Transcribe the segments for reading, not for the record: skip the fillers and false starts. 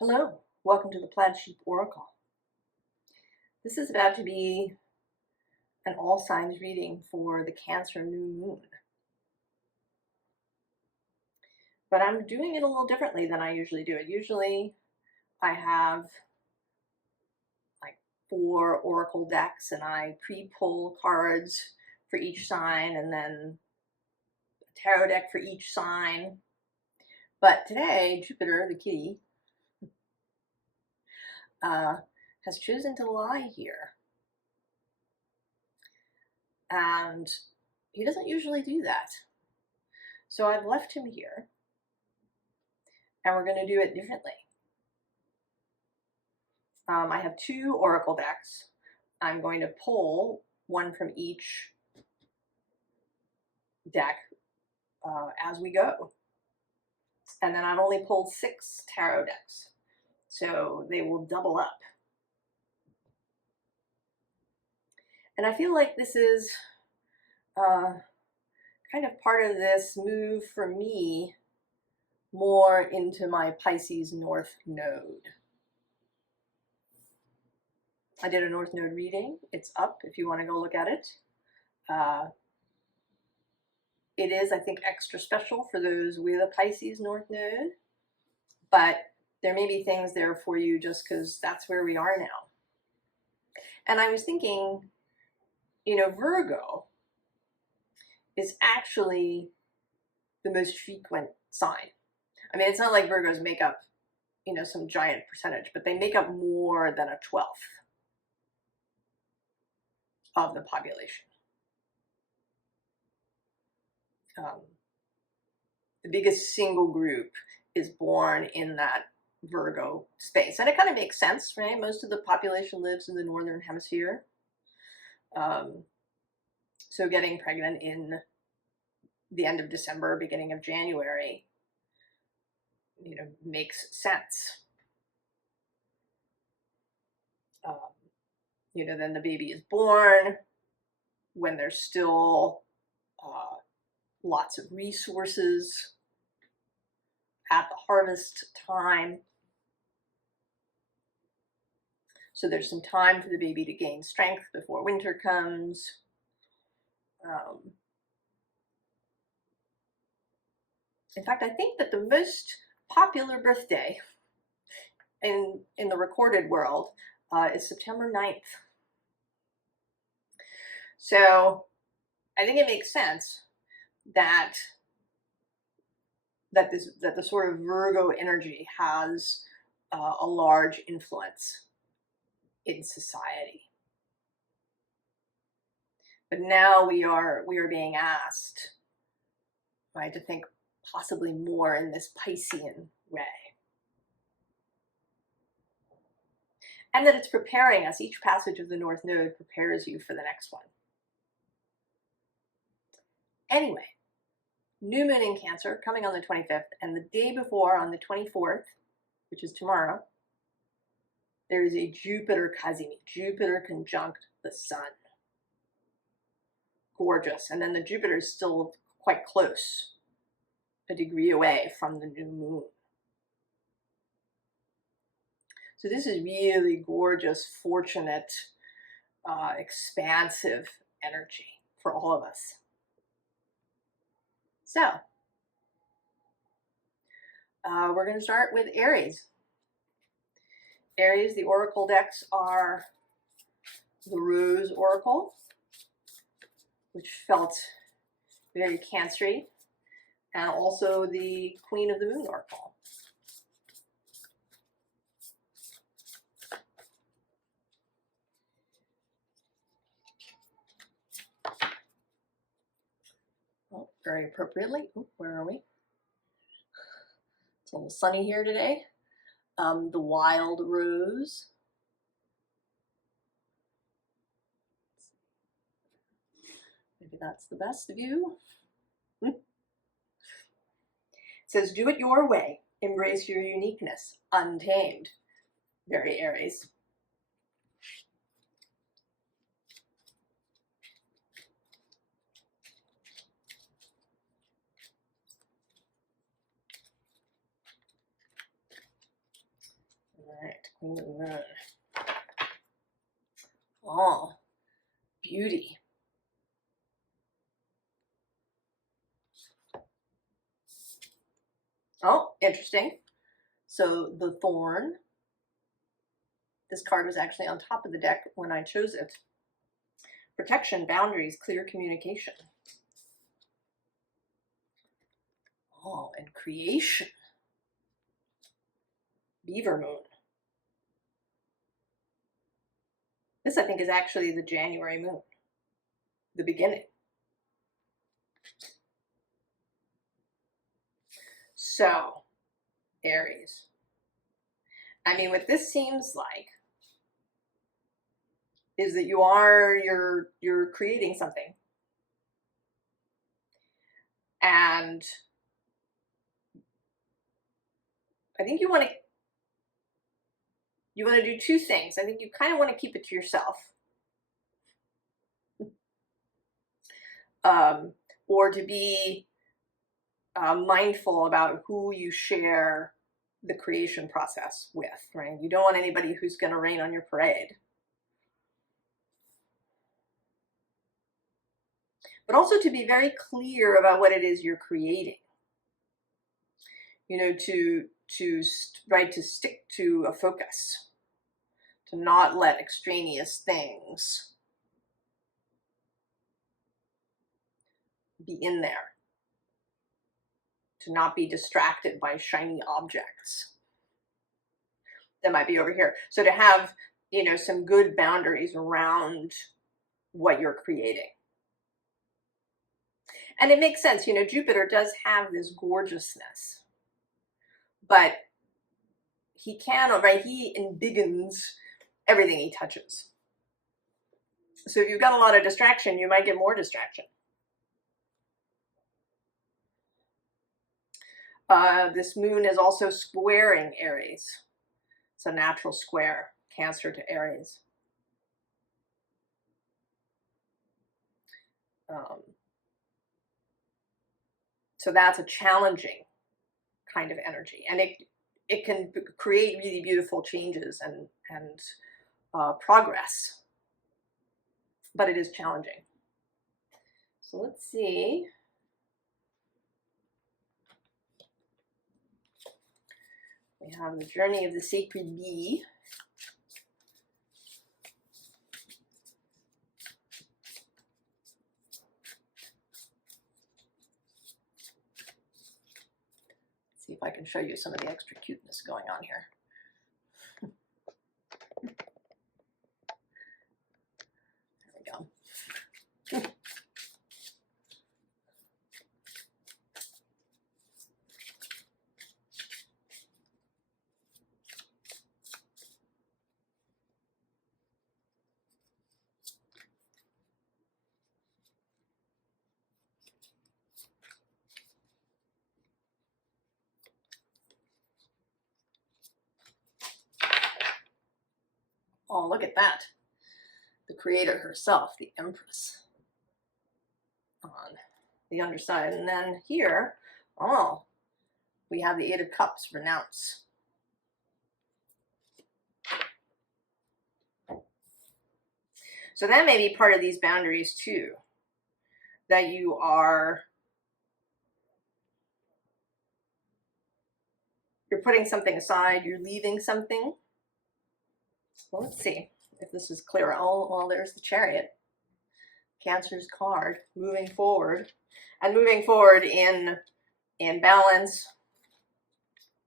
Hello, welcome to the Plaid Sheep Oracle. This is about to be an all signs reading for the Cancer new moon. But I'm doing it a little differently than I usually do it. Usually I have like 4 oracle decks and I pre-pull cards for each sign and then a tarot deck for each sign. But today, Jupiter, the kitty, has chosen to lie here. And he doesn't usually do that. So I've left him here, and we're going to do it differently. I have 2 oracle decks. I'm going to pull one from each deck as we go. And then I've only pulled 6 tarot decks, so they will double up. And I feel like this is kind of part of this move for me more into my Pisces North Node. I did a North Node reading. It's up if you want to go look at it. It is, I think, extra special for those with a Pisces North Node, but there may be things there for you just because that's where we are now. And I was thinking, you know, Virgo is actually the most frequent sign. I mean, it's not like Virgos make up, you know, some giant percentage, but they make up more than a 12th of the population. The biggest single group is born in that Virgo space. And it kind of makes sense, right? Most of the population lives in the Northern Hemisphere. So getting pregnant in the end of December, beginning of January, you know, makes sense. You know, then the baby is born when there's still lots of resources at the harvest time. So there's some time for the baby to gain strength before winter comes. In fact, I think that the most popular birthday in the recorded world is September 9th. So I think it makes sense that the sort of Virgo energy has a large influence in society. But now we are being asked, right, to think possibly more in this Piscean way. And that it's preparing us, each passage of the North Node prepares you for the next one. Anyway, new moon in Cancer coming on the 25th, and the day before on the 24th, which is tomorrow, there is a Jupiter Kazimi, Jupiter conjunct the Sun. Gorgeous. And then the Jupiter is still quite close, a degree away from the new moon. So this is really gorgeous, fortunate, expansive energy for all of us. So, we're going to start with Aries. Aries, the oracle decks are the Rose Oracle, which felt very Cancer-y, and also the Queen of the Moon Oracle. Well, very appropriately. Oh, where are we? It's a little sunny here today. The Wild Rose. Maybe that's the best view. It says, do it your way. Embrace your uniqueness. Untamed. Very Aries. Queen of the Moon. Oh, beauty. Oh, interesting. So the Thorn. This card was actually on top of the deck when I chose it. Protection, boundaries, clear communication. Oh, and creation. Beaver Moon. This, I think, is actually the January moon. The beginning. So, Aries. I mean, what this seems like is that you're creating something. And I think you want to do two things. I think you kind of want to keep it to yourself. Or to be mindful about who you share the creation process with, right? You don't want anybody who's going to rain on your parade. But also to be very clear about what it is you're creating. You know, to stick to a focus, to not let extraneous things be in there, to not be distracted by shiny objects that might be over here. So to have, you know, some good boundaries around what you're creating. And it makes sense, you know, Jupiter does have this gorgeousness, but he can, right, he embiggens everything he touches. So if you've got a lot of distraction, you might get more distraction. This moon is also squaring Aries. It's a natural square, Cancer to Aries. So that's a challenging kind of energy, and it can create really beautiful changes and progress, but it is challenging. So let's see. We have the journey of the sacred bee. Let's see if I can show you some of the extra cuteness going on here. There we go. Oh, look at that. The creator herself, the Empress, on the underside. And then here, oh, we have the Eight of Cups, Renounce. So that may be part of these boundaries too, that you're putting something aside, you're leaving something. Well, let's see if this is clear. Oh, well, there's the Chariot, Cancer's card, moving forward, and moving forward in balance.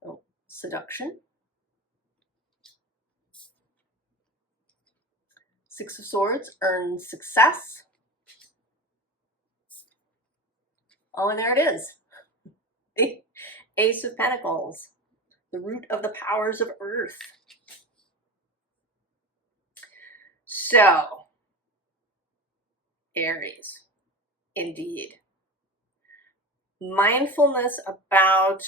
Oh, seduction. Six of Swords, earn success. Oh, and there it is. The Ace of Pentacles, the root of the powers of earth. So, Aries, indeed. Mindfulness about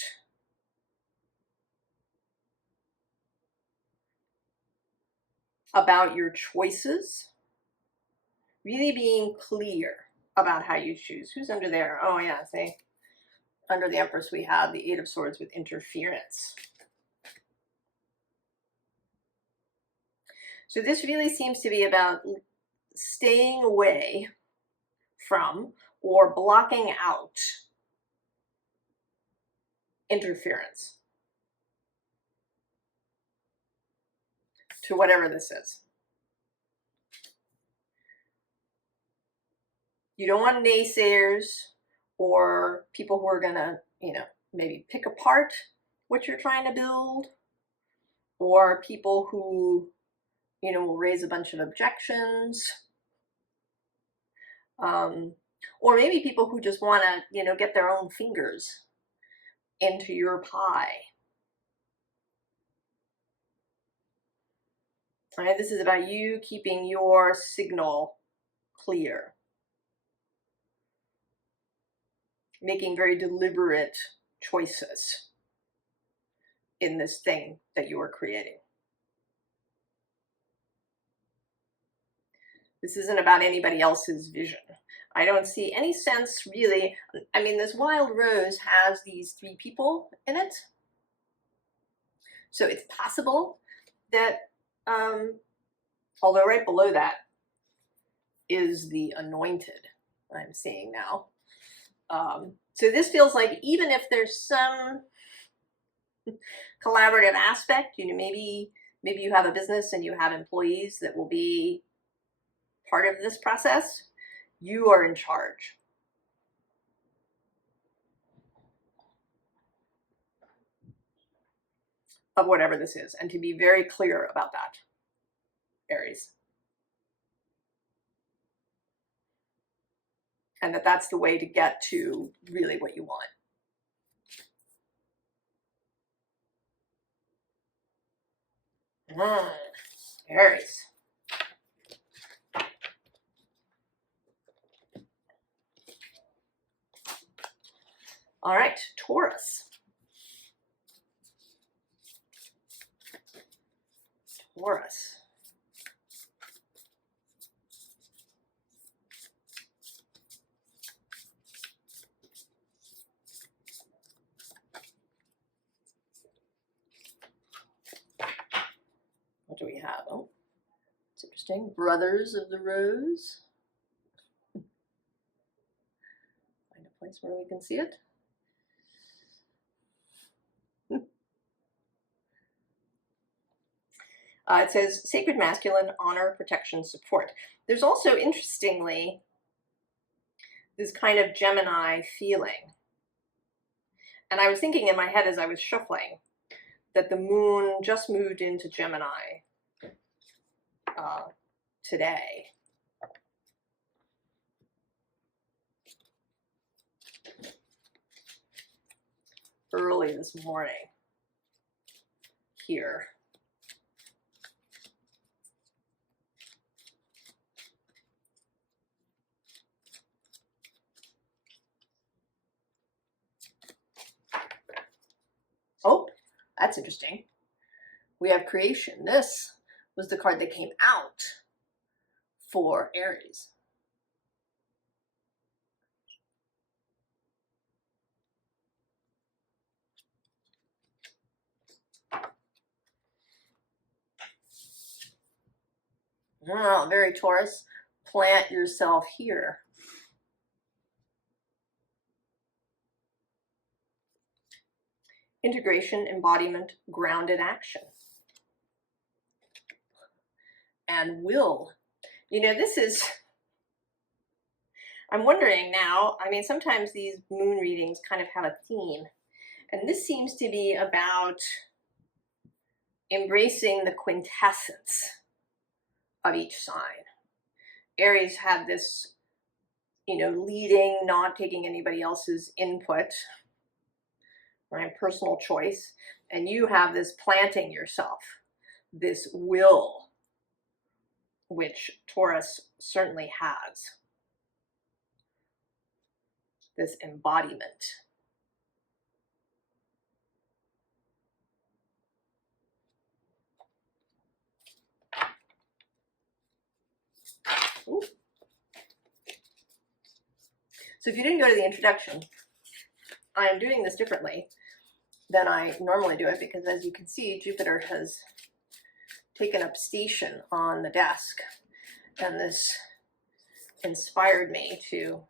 your choices, really being clear about how you choose. Who's under there? Oh yeah, see, under the Empress we have the Eight of Swords with interference. So this really seems to be about staying away from or blocking out interference to whatever this is. You don't want naysayers or people who are gonna, maybe pick apart what you're trying to build, or people who, will raise a bunch of objections. Or maybe people who just want to, get their own fingers into your pie. All right, this is about you keeping your signal clear, making very deliberate choices in this thing that you are creating. This isn't about anybody else's vision. I don't see any sense really. I mean, this wild rose has these 3 people in it. So it's possible that, although right below that is the anointed, I'm seeing now. So this feels like even if there's some collaborative aspect, maybe you have a business and you have employees that will be part of this process, you are in charge. Of whatever this is, and to be very clear about that, Aries. And that's the way to get to really what you want. Aries. All right, Taurus. Taurus. What do we have? Oh, it's interesting. Brothers of the Rose. Find a place where we can see it. It says sacred masculine, honor, protection, support. There's also, interestingly, this kind of Gemini feeling. And I was thinking in my head as I was shuffling that the moon just moved into Gemini today. Early this morning here. Oh, that's interesting. We have creation. This was the card that came out for Aries. Oh, very Taurus. Plant yourself here. Integration, embodiment, grounded action. And will. This is, I'm wondering now, I mean, sometimes these moon readings kind of have a theme. And this seems to be about embracing the quintessence of each sign. Aries had this, leading, not taking anybody else's input, right? Personal choice. And you have this planting yourself, this will, which Taurus certainly has. This embodiment. Ooh. So if you didn't go to the introduction, I am doing this differently than I normally do it because, as you can see, Jupiter has taken up station on the desk, and this inspired me to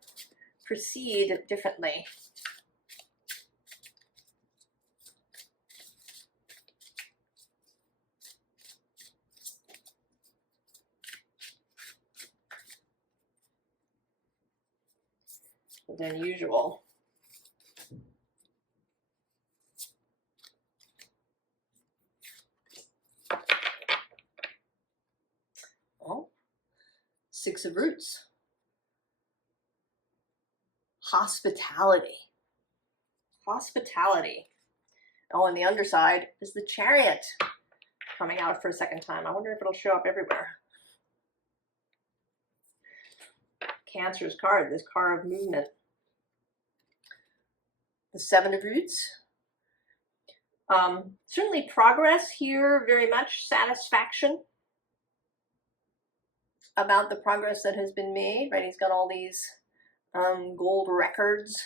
proceed differently. Than usual. Oh, Six of Roots. Hospitality. Hospitality. Oh, on the underside is the Chariot coming out for a second time. I wonder if it'll show up everywhere. Cancer's card, this card of movement. The Seven of Roots. Certainly progress here, very much satisfaction about the progress that has been made, right? He's got all these gold records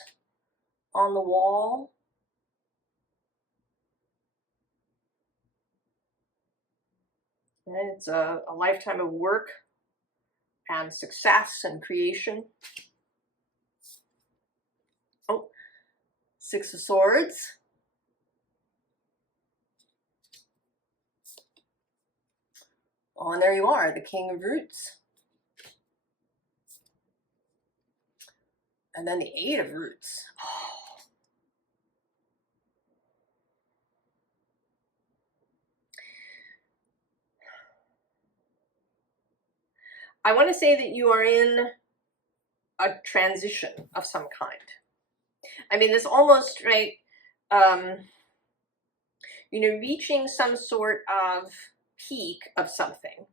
on the wall. And it's a lifetime of work and success and creation. Oh, Six of Swords. Oh, and there you are, the King of Roots. And then the Eight of Roots. Oh. I want to say that you are in a transition of some kind. I mean, this almost, right, you know, reaching some sort of peak of something,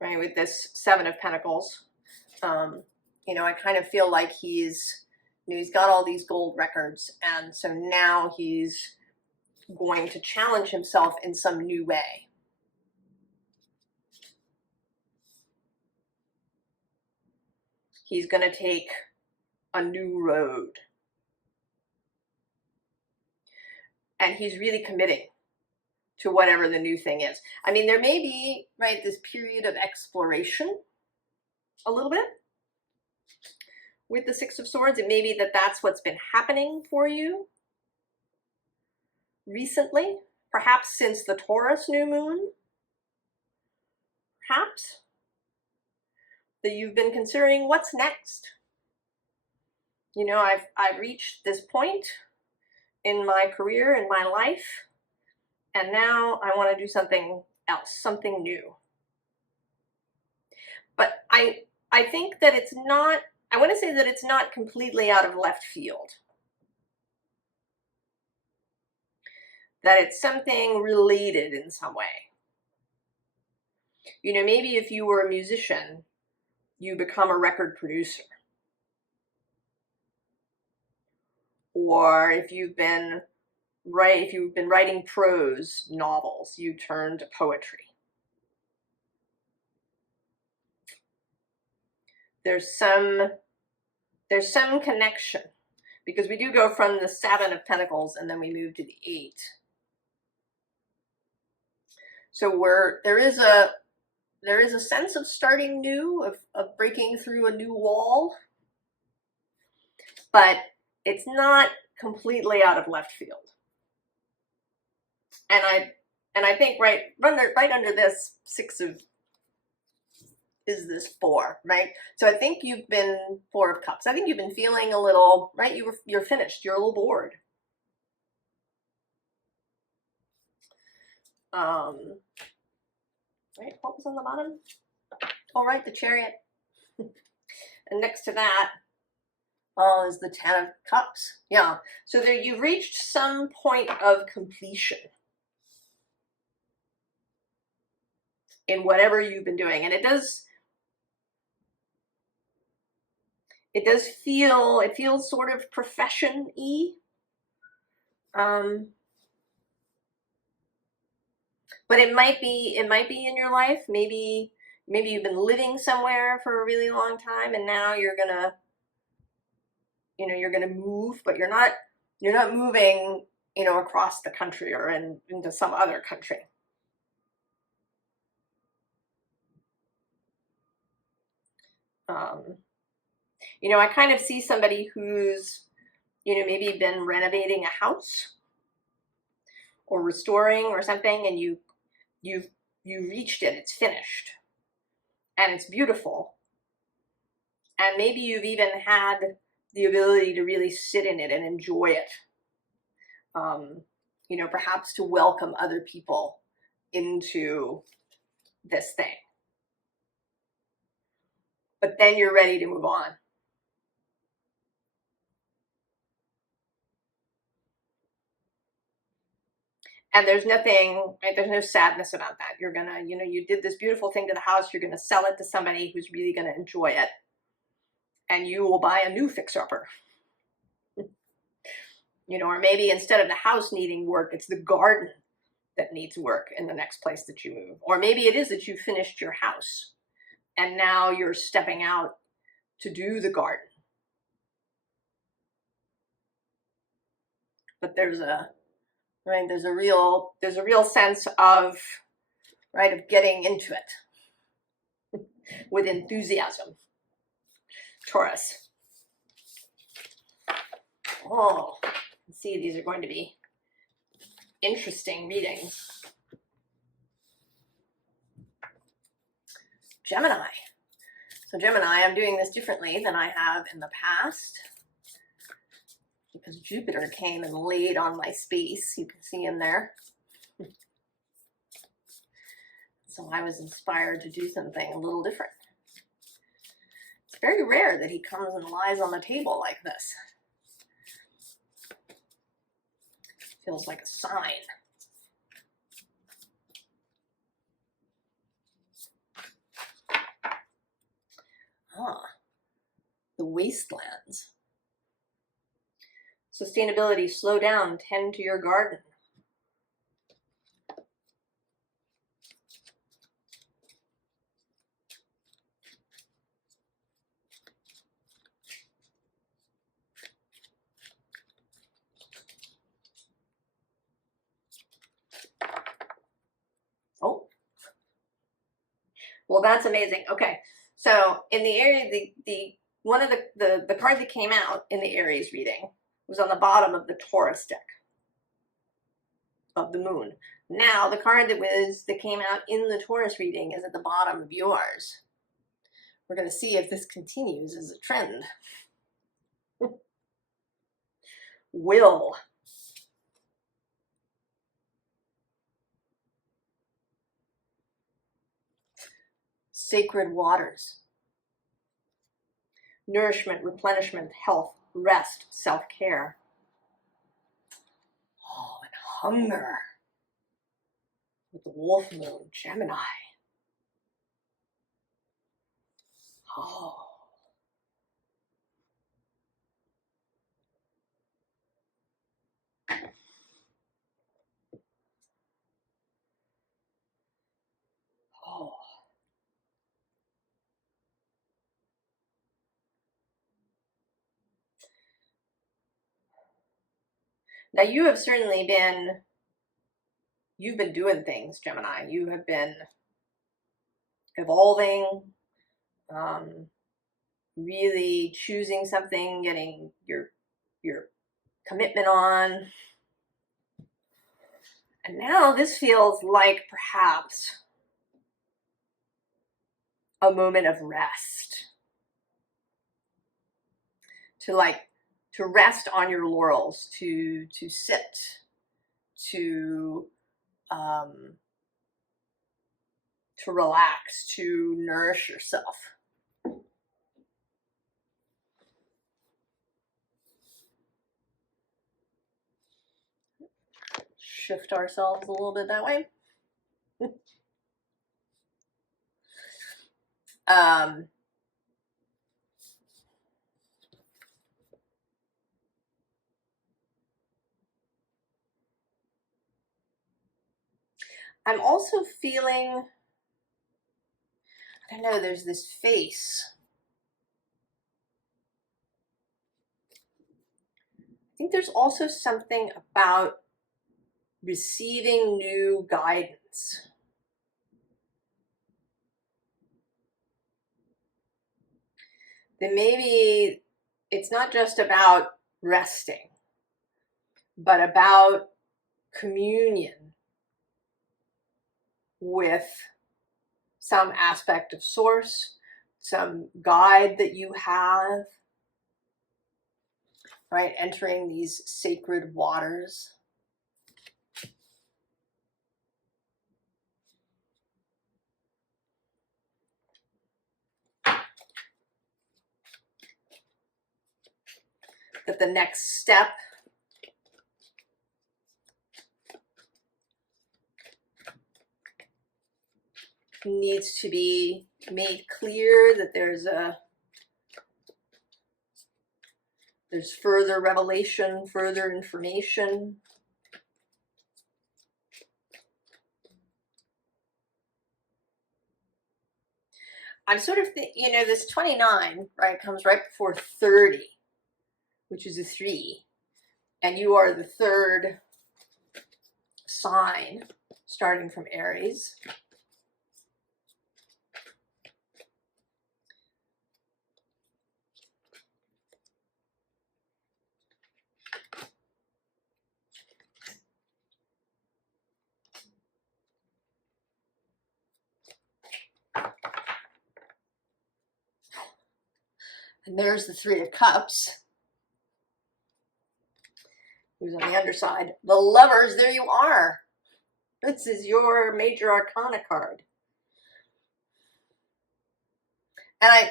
right, with this Seven of Pentacles. You know, I kind of feel like he's, you know, he's got all these gold records, and so now he's going to challenge himself in some new way. He's going to take a new road. And he's really committing to whatever the new thing is. I mean, there may be, right, this period of exploration a little bit with the Six of Swords. It may be that that's what's been happening for you recently, perhaps since the Taurus new moon, perhaps, that you've been considering what's next. You know, I've reached this point in my career, in my life, and now I want to do something else, something new. But I think that it's not, I want to say that it's not completely out of left field. That it's something related in some way. You know, maybe if you were a musician, you become a record producer. Or if you've been writing prose novels, you turn to poetry. There's some connection, because we do go from the Seven of Pentacles and then we move to the Eight. So there is a sense of starting new, of breaking through a new wall, but it's not completely out of left field. And I think right under this Six of is this Four, right? So I think you've been Four of Cups. I think you've been feeling a little, right? You're finished. You're a little bored. Right, what was on the bottom? All right, the Chariot. And next to that is the Ten of Cups. Yeah, so there you've reached some point of completion in whatever you've been doing. And it feels sort of profession-y. But it might be in your life. Maybe you've been living somewhere for a really long time, and now you're gonna move, but you're not moving, you know, across the country or into some other country. You know, I kind of see somebody who's, you know, maybe been renovating a house or restoring or something, and you've reached it, it's finished, and it's beautiful. And maybe you've even had the ability to really sit in it and enjoy it. You know, perhaps to welcome other people into this thing. But then you're ready to move on. And there's nothing, right? There's no sadness about that. You're gonna, you know, you did this beautiful thing to the house. You're gonna sell it to somebody who's really gonna enjoy it. And you will buy a new fixer-upper. You know, or maybe instead of the house needing work, it's the garden that needs work in the next place that you move. Or maybe it is that you finished your house and now you're stepping out to do the garden. But there's a, right, there's a real sense of, right, of getting into it with enthusiasm. Taurus. Oh, let's see, these are going to be interesting readings. Gemini. So Gemini, I'm doing this differently than I have in the past because Jupiter came and laid on my space. You can see him there. So I was inspired to do something a little different. It's very rare that he comes and lies on the table like this. Feels like a sign. The wastelands. Sustainability, slow down, tend to your garden. Oh, well, that's amazing. Okay, so in the area, the one of the card that came out in the Aries reading was on the bottom of the Taurus deck of the moon. Now the card that came out in the Taurus reading is at the bottom of yours. We're going to see if this continues as a trend. Will. Sacred waters. Nourishment, replenishment, health, rest, self-care. Oh, and hunger. With the wolf moon, Gemini. Oh. Oh. Now you have certainly been, you've been doing things, Gemini. You have been evolving, really choosing something, getting your commitment on. And now this feels like perhaps a moment of rest. To rest on your laurels, to sit, to relax, to nourish yourself. Shift ourselves a little bit that way. I'm also feeling, I don't know, there's this face. I think there's also something about receiving new guidance. then maybe it's not just about resting, but about communion with some aspect of source, some guide that you have, right? Entering these sacred waters. That the next step needs to be made clear, that there's further revelation, further information. I'm sort of, you know, this 29, right, comes right before 30, which is a 3. And you are the third sign, starting from Aries. And there's the 3 of Cups, who's on the underside. The Lovers, there you are. This is your major arcana card. And I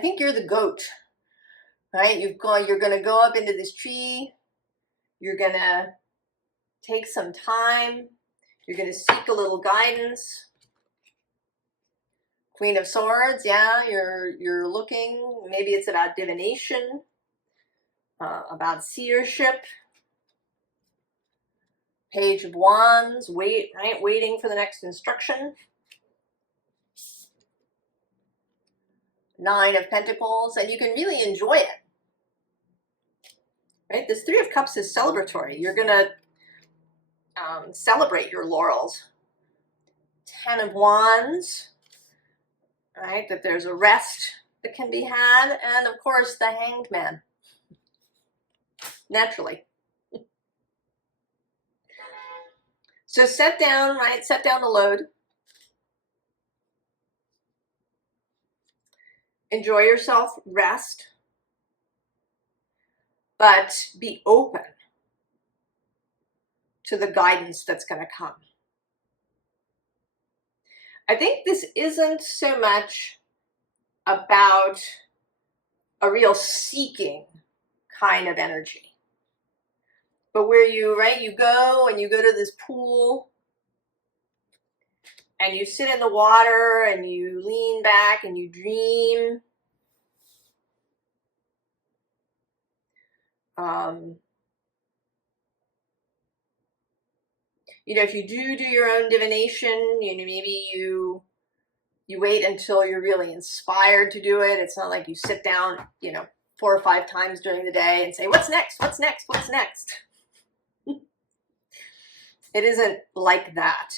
think you're the goat, right? You're going to go up into this tree. You're going to take some time. You're going to seek a little guidance. Queen of Swords, yeah, you're looking. Maybe it's about divination, about seership. Page of Wands, waiting for the next instruction. 9 of Pentacles, and you can really enjoy it. Right? This 3 of Cups is celebratory. You're gonna celebrate your laurels. 10 of Wands, right? That there's a rest that can be had, and of course the Hanged Man. Naturally. So set down, right? Set down the load. Enjoy yourself, rest, but be open to the guidance that's going to come. I think this isn't so much about a real seeking kind of energy, but where you go to this pool and you sit in the water and you lean back and you dream. If you do your own divination, maybe you wait until you're really inspired to do it. It's not like you sit down, 4 or 5 times during the day and say, what's next? What's next? What's next? It isn't like that.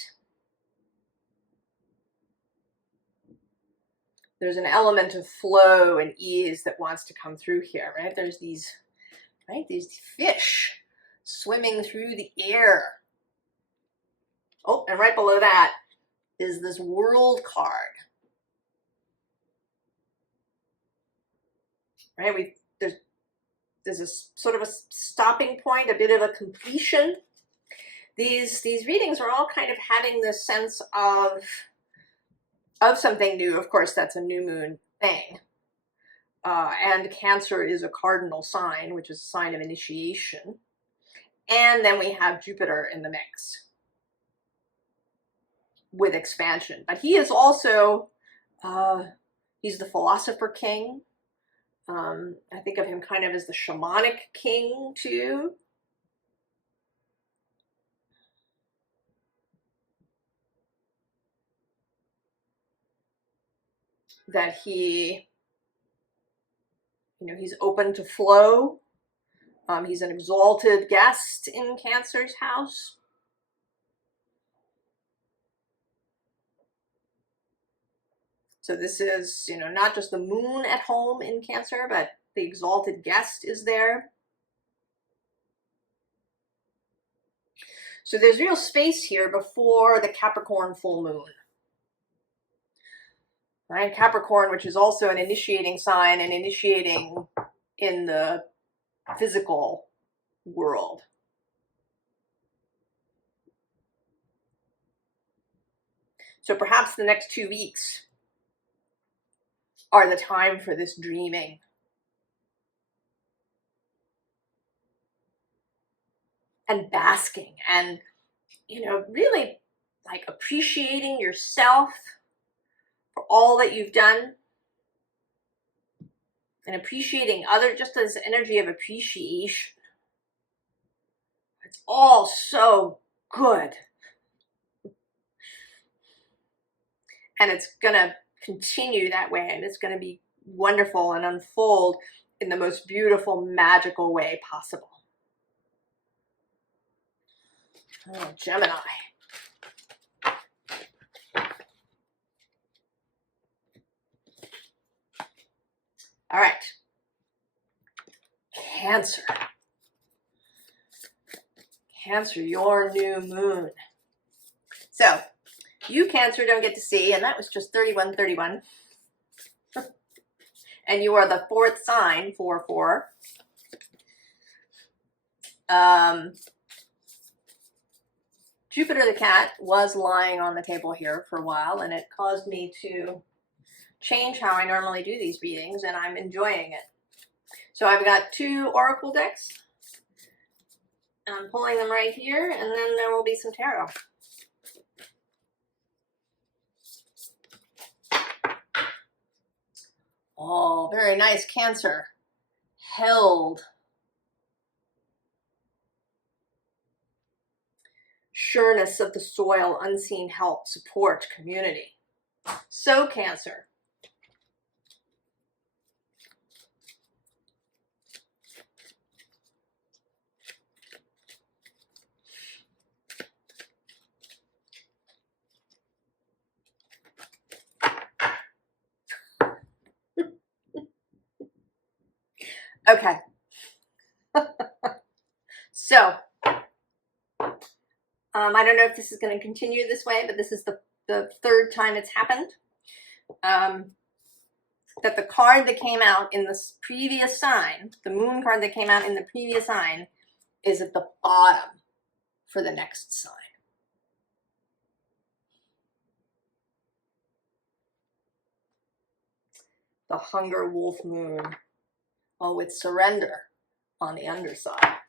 There's an element of flow and ease that wants to come through here, right? There's these fish swimming through the air. Oh, and right below that is this World card. Right? There's a sort of a stopping point, a bit of a completion. These readings are all kind of having this sense of something new. Of course, that's a new moon thing. And Cancer is a cardinal sign, which is a sign of initiation. And then we have Jupiter in the mix with expansion. But he is also, he's the philosopher king. I think of him kind of as the shamanic king too. That he, he's open to flow. He's an exalted guest in Cancer's house. So this is, you know, not just the moon at home in Cancer, but the exalted guest is there. So there's real space here before the Capricorn full moon. Right? Capricorn, which is also an initiating sign and initiating in the physical world. So perhaps the next 2 weeks are the time for this dreaming. And basking and, you know, really like appreciating yourself for all that you've done and appreciating others, just as energy of appreciation. It's all so good. And it's gonna continue that way, and it's gonna be wonderful and unfold in the most beautiful, magical way possible. Oh, Gemini. All right. Cancer. Cancer, your new moon. So, you Cancer don't get to see, and that was just 3131. And you are the 4th sign, 4-4. Jupiter the cat was lying on the table here for a while, and it caused me to change how I normally do these readings, and I'm enjoying it. So I've got 2 oracle decks. I'm pulling them right here, and then there will be some tarot. Oh, very nice, Cancer. Held. Sureness of the soil, unseen help, support, community. So, Cancer. Okay. So, I don't know if this is going to continue this way, but this is the 3rd time it's happened. That the card that came out in this previous sign, the moon card that came out in the previous sign, is at the bottom for the next sign. The Hunger Wolf Moon. Oh, with surrender on the underside.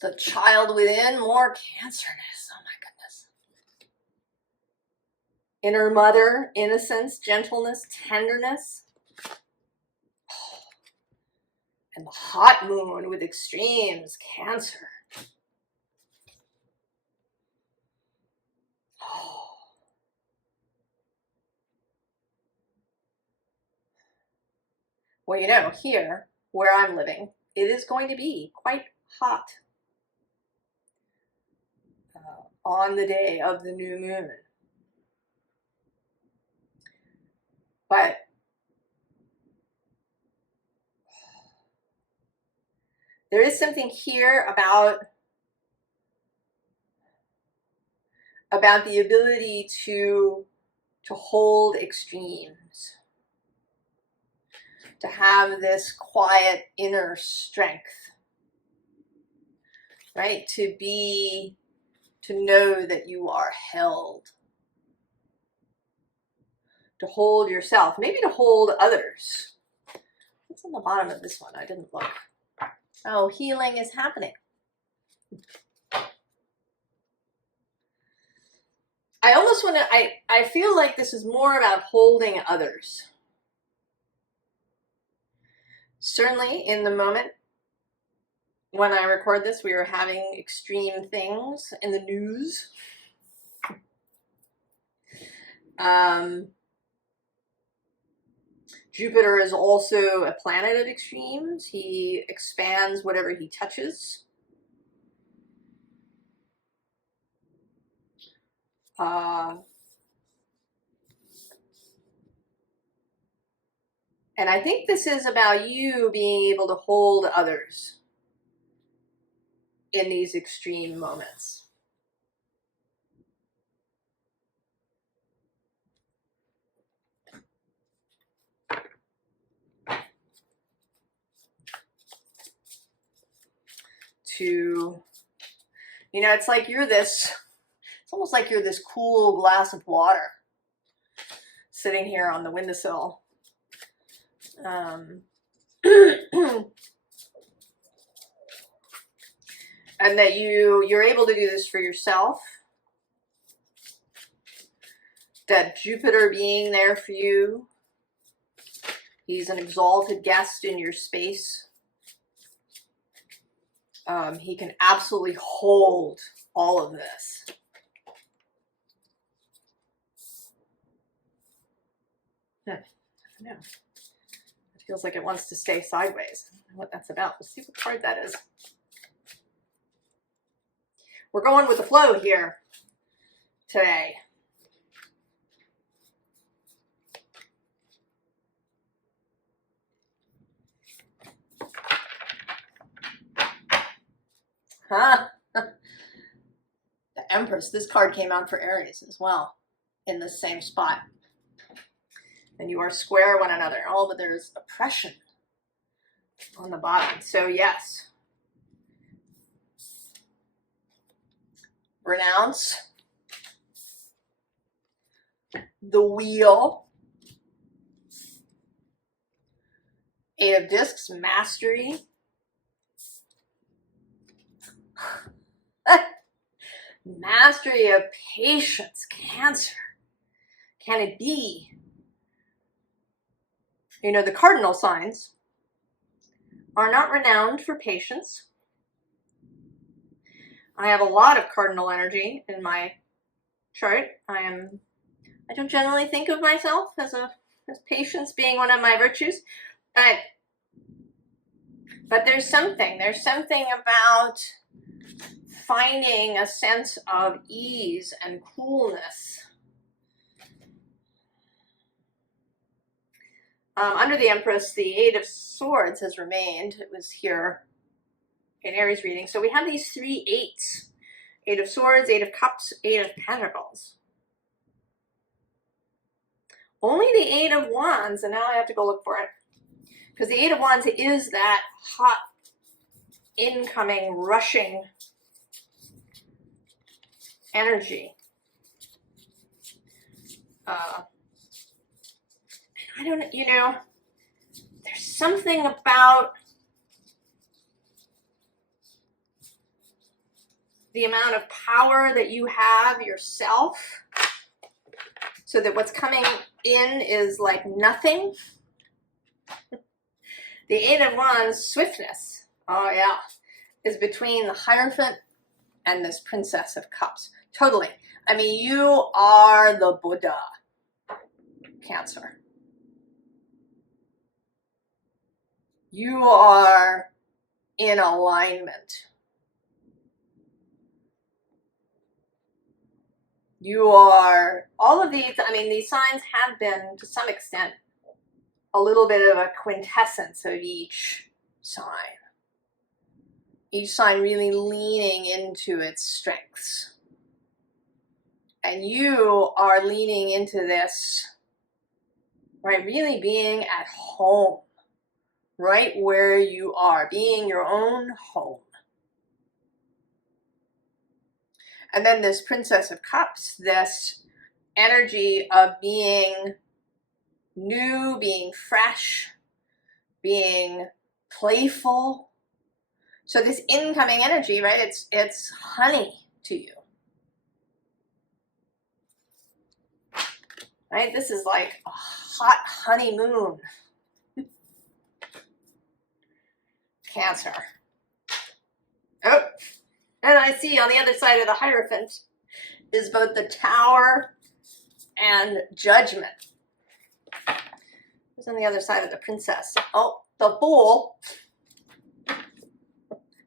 The child within, more Cancerness. Oh my goodness. Inner mother, innocence, gentleness, tenderness. Oh. And the hot moon with extremes, Cancer. Oh. Well, you know, here, where I'm living, it is going to be quite hot on the day of the new moon. But there is something here about the ability to hold extremes, to have this quiet inner strength, right? To know that you are held, to hold yourself, maybe to hold others. What's on the bottom of this one? I didn't look. Oh, healing is happening. I almost want to, I feel like this is more about holding others. Certainly in the moment when I record this, we are having extreme things in the news. Jupiter is also a planet of extremes. He expands whatever he touches. And I think this is about you being able to hold others in these extreme moments. To, you know, it's like you're this, it's almost like you're this cool glass of water sitting here on the windowsill. And that you're able to do this for yourself. That Jupiter being there for you. He's an exalted guest in your space. He can absolutely hold all of this. I don't know. It feels like it wants to stay sideways. I don't know what that's about. Let's see what card that is. We're going with the flow here today. Huh? The Empress. This card came out for Aries as well, in the same spot. And you are square one another. Oh, but there's oppression on the bottom. So yes. Renounce. The Wheel. Eight of Discs. Mastery. Mastery of patience. Cancer. Can it be? You know, the cardinal signs are not renowned for patience. I have a lot of cardinal energy in my chart. I don't generally think of myself as patience being one of my virtues, but there's something about finding a sense of ease and coolness. Under the Empress, the Eight of Swords has remained. It was here in Aries reading. So we have these three eights. Eight of Swords, Eight of Cups, Eight of Pentacles. Only the Eight of Wands, and now I have to go look for it. Because the Eight of Wands is that hot, incoming, rushing energy. I don't, you know, there's something about the amount of power that you have yourself, so that what's coming in is like nothing. The Eight of Wands, swiftness, oh yeah, is between the Hierophant and this Princess of Cups. Totally. I mean, you are the Buddha, Cancer. You are in alignment. You are, all of these, I mean, these signs have been, to some extent, a little bit of a quintessence of each sign. Each sign really leaning into its strengths. And you are leaning into this, right? Really being at home, right where you are, being your own home. And then this Princess of Cups, this energy of being new, being fresh, being playful. So this incoming energy, right, it's honey to you. Right? This is like a hot honeymoon. Cancer. Oh, and I see on the other side of the Hierophant is both the Tower and Judgment. Who's on the other side of the Princess? Oh, the Fool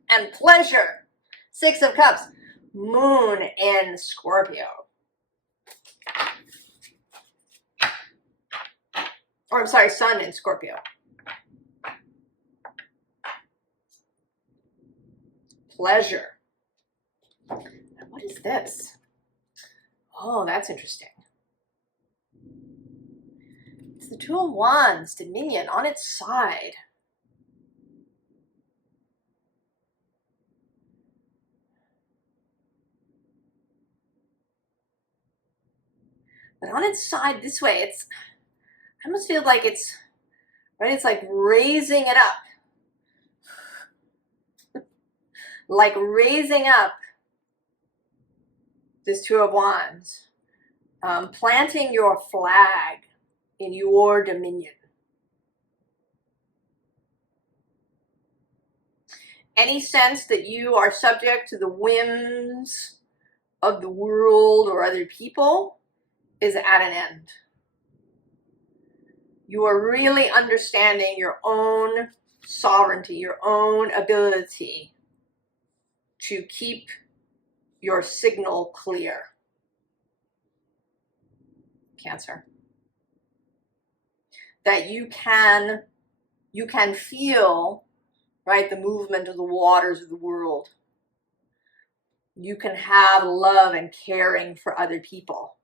and Pleasure. Six of Cups. Moon in Scorpio. or I'm sorry, Sun in Scorpio. Pleasure. What is this? Oh, that's interesting. It's the Two of Wands, Dominion, on its side. But on its side this way, it's, I almost feel like it's, right, it's like raising it up. Like raising up this Two of Wands. Planting your flag in your dominion. Any sense that you are subject to the whims of the world or other people is at an end. You are really understanding your own sovereignty, your own ability to keep your signal clear. Cancer. That you can feel, right, the movement of the waters of the world. You can have love and caring for other people.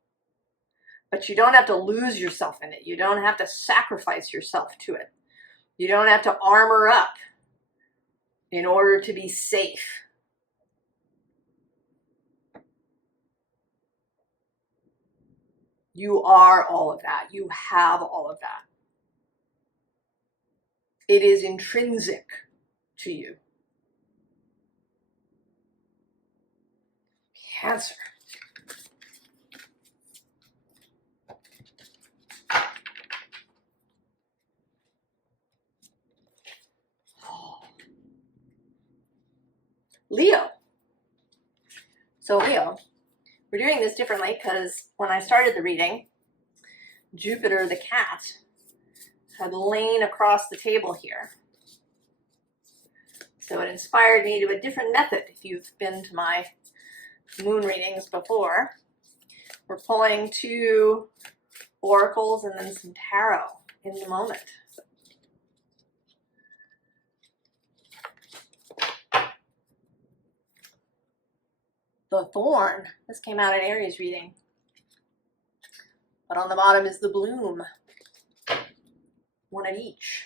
But you don't have to lose yourself in it. You don't have to sacrifice yourself to it. You don't have to armor up in order to be safe. You are all of that. You have all of that. It is intrinsic to you. Cancer. Leo. So Leo, we're doing this differently because when I started the reading, Jupiter the cat had lain across the table here. So it inspired me to a different method. If you've been to my moon readings before, we're pulling 2 oracles and then some tarot in the moment. The thorn. This came out in Aries reading. But on the bottom is the bloom. One of each.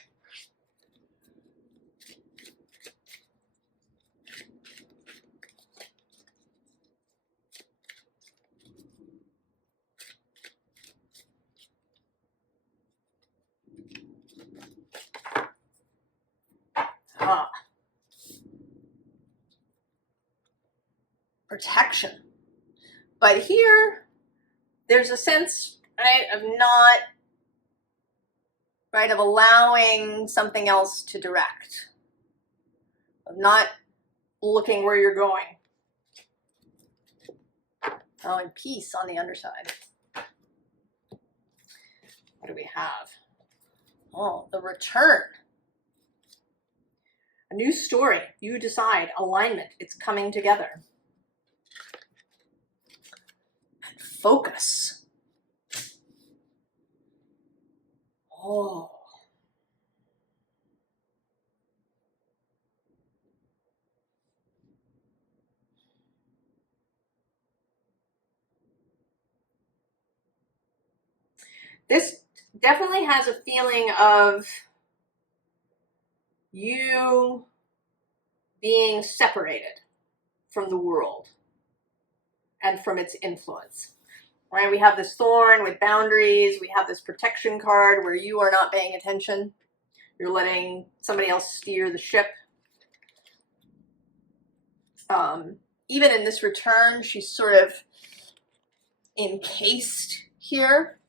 Protection. But here, there's a sense, right, of not, right, of allowing something else to direct. Of not looking where you're going. Oh, and peace on the underside. What do we have? Oh, the return. A new story. You decide. Alignment. It's coming together. And focus. Oh. This definitely has a feeling of you being separated from the world and from its influence. Right? We have this thorn with boundaries. We have this protection card where you are not paying attention. You're letting somebody else steer the ship. Even in this return, she's sort of encased here.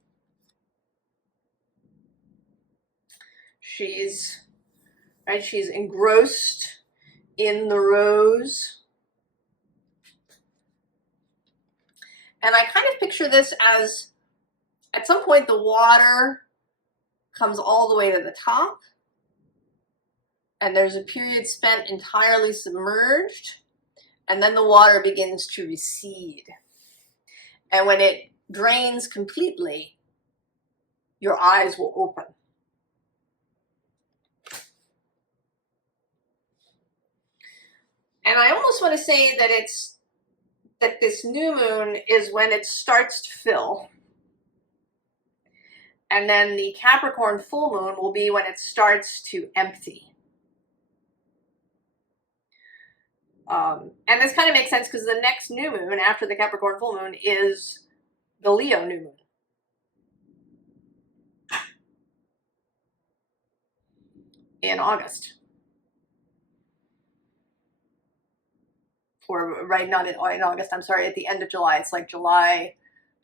She's engrossed in the rose. And I kind of picture this as, at some point, the water comes all the way to the top. And there's a period spent entirely submerged. And then the water begins to recede. And when it drains completely, your eyes will open. And I almost want to say that that this new moon is when it starts to fill. And then the Capricorn full moon will be when it starts to empty. And this kind of makes sense because the next new moon after the Capricorn full moon is the Leo new moon. In August. Or right, not in August, I'm sorry, at the end of July. It's like July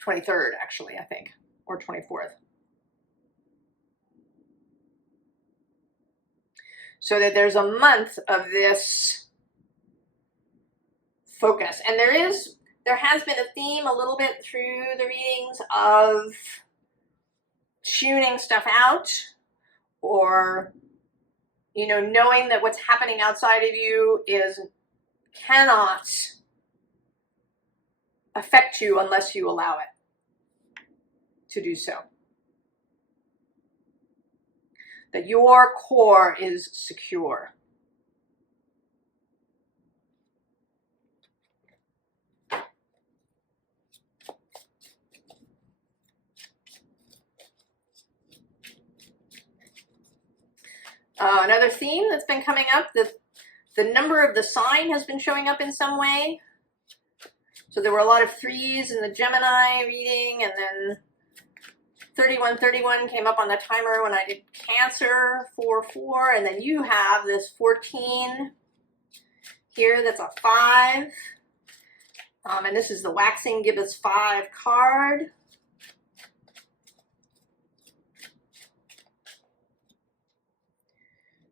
23rd, actually, I think, or 24th. So that there's a month of this focus. And there has been a theme a little bit through the readings of tuning stuff out, or, you know, knowing that what's happening outside of you cannot affect you unless you allow it to do so. That your core is secure. Another theme that's been coming up, the number of the sign has been showing up in some way. So there were a lot of 3s in the Gemini reading, and then 3131 came up on the timer when I did Cancer, 4-4, and then you have this 14 here that's a 5. And this is the Waxing Gibbous 5 card.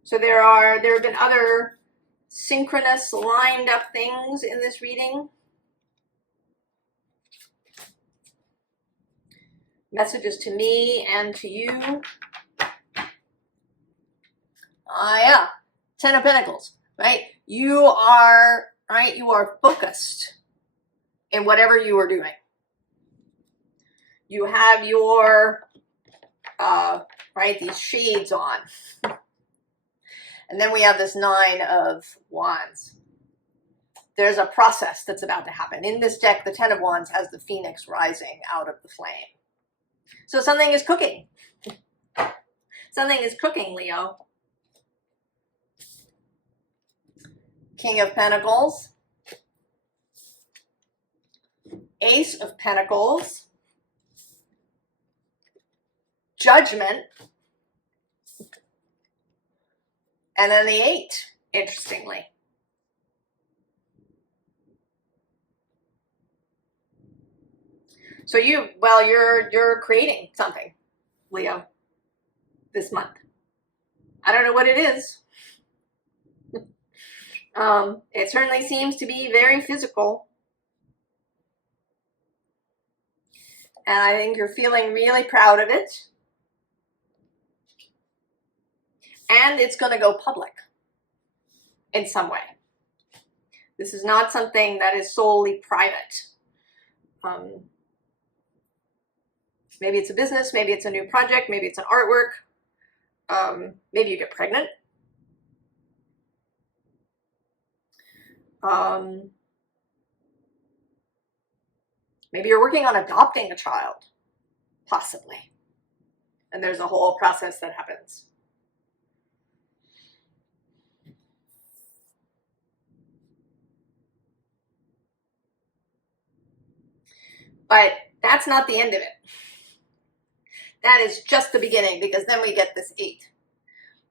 So there have been other synchronous lined up things in this reading. Messages to me and to you. Yeah, 10 of Pentacles, right? You are focused in whatever you are doing. You have your, these shades on. And then we have this 9 of Wands. There's a process that's about to happen. In this deck, the 10 of Wands has the Phoenix rising out of the flame. So something is cooking. Something is cooking, Leo. King of Pentacles. Ace of Pentacles. Judgment. And then the 8, interestingly. So you're creating something, Leo, this month. I don't know what it is. It certainly seems to be very physical. And I think you're feeling really proud of it. And it's going to go public in some way. This is not something that is solely private. Maybe it's a business, maybe it's a new project, maybe it's an artwork. Maybe you get pregnant. Maybe you're working on adopting a child, possibly. And there's a whole process that happens. But that's not the end of it. That is just the beginning, because then we get this 8.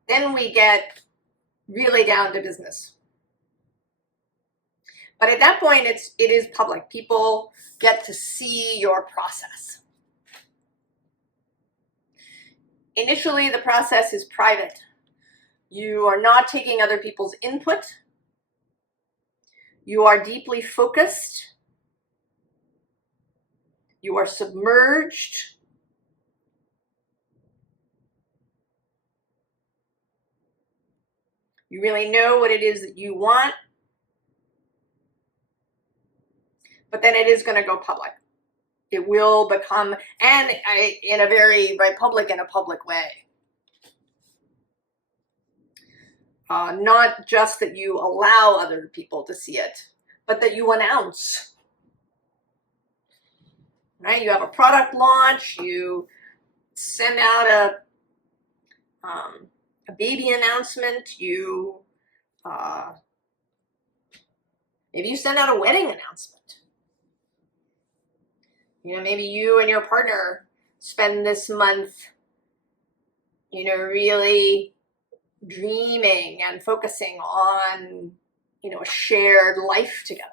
Then we get really down to business. But at that point, it is public. People get to see your process. Initially, the process is private. You are not taking other people's input. You are deeply focused. You are submerged. You really know what it is that you want. But then it is going to go public. It will become, and in a very public way. Not just that you allow other people to see it, but that you announce. Right? You have a product launch, you send out a baby announcement, you maybe you send out a wedding announcement. You know, maybe you and your partner spend this month, you know, really dreaming and focusing on, you know, a shared life together.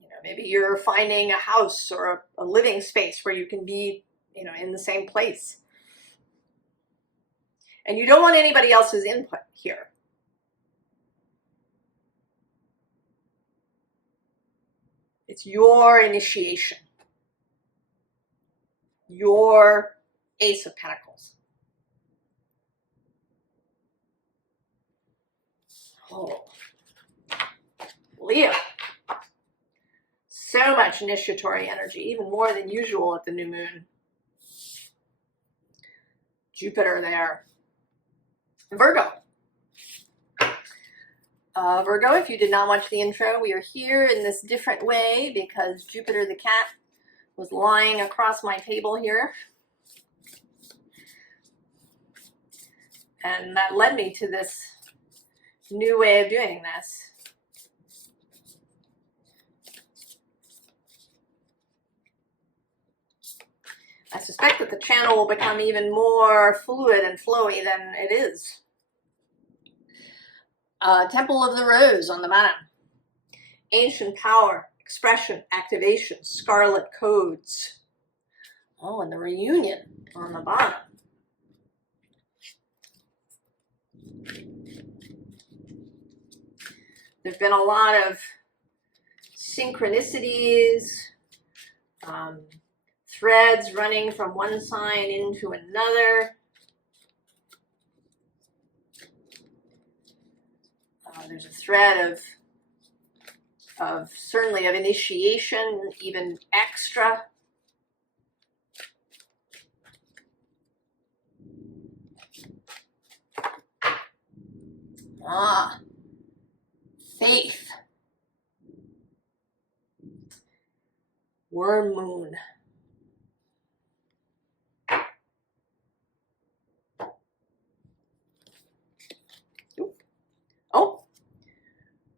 You know, maybe you're finding a house or a living space where you can be, you know, in the same place. And you don't want anybody else's input here. It's your initiation. Your Ace of Pentacles. Oh. Leo. So much initiatory energy, even more than usual at the new moon. Jupiter there. Virgo. Virgo, if you did not watch the intro, we are here in this different way because Jupiter the cat was lying across my table here. And that led me to this new way of doing this. I suspect that the channel will become even more fluid and flowy than it is. Temple of the Rose on the bottom. Ancient power, expression, activation, scarlet codes. Oh, and the reunion on the bottom. There's been a lot of synchronicities, threads running from one sign into another. There's a thread of certainly of initiation, even extra. Faith. Worm moon. Oh,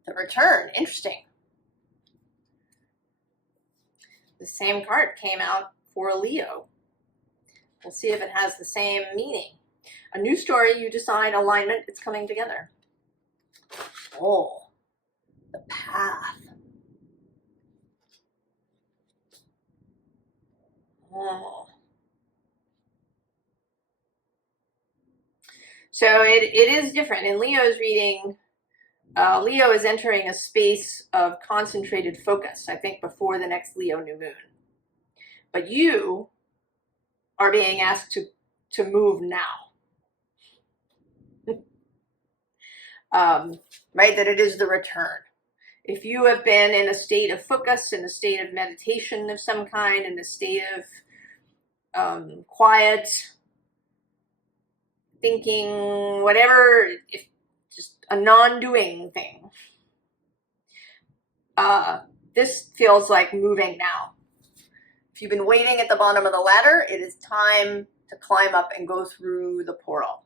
the return. Interesting. The same card came out for Leo. We'll see if it has the same meaning. A new story, you decide, alignment, it's coming together. Oh, the path. Oh. So it is different. In Leo's reading, Leo is entering a space of concentrated focus, I think, before the next Leo new moon. But you are being asked to move now. Right? That it is the return. If you have been in a state of focus, in a state of meditation of some kind, in a state of quiet, thinking, whatever, if just a non-doing thing, this feels like moving now. If you've been waiting at the bottom of the ladder, it is time to climb up and go through the portal.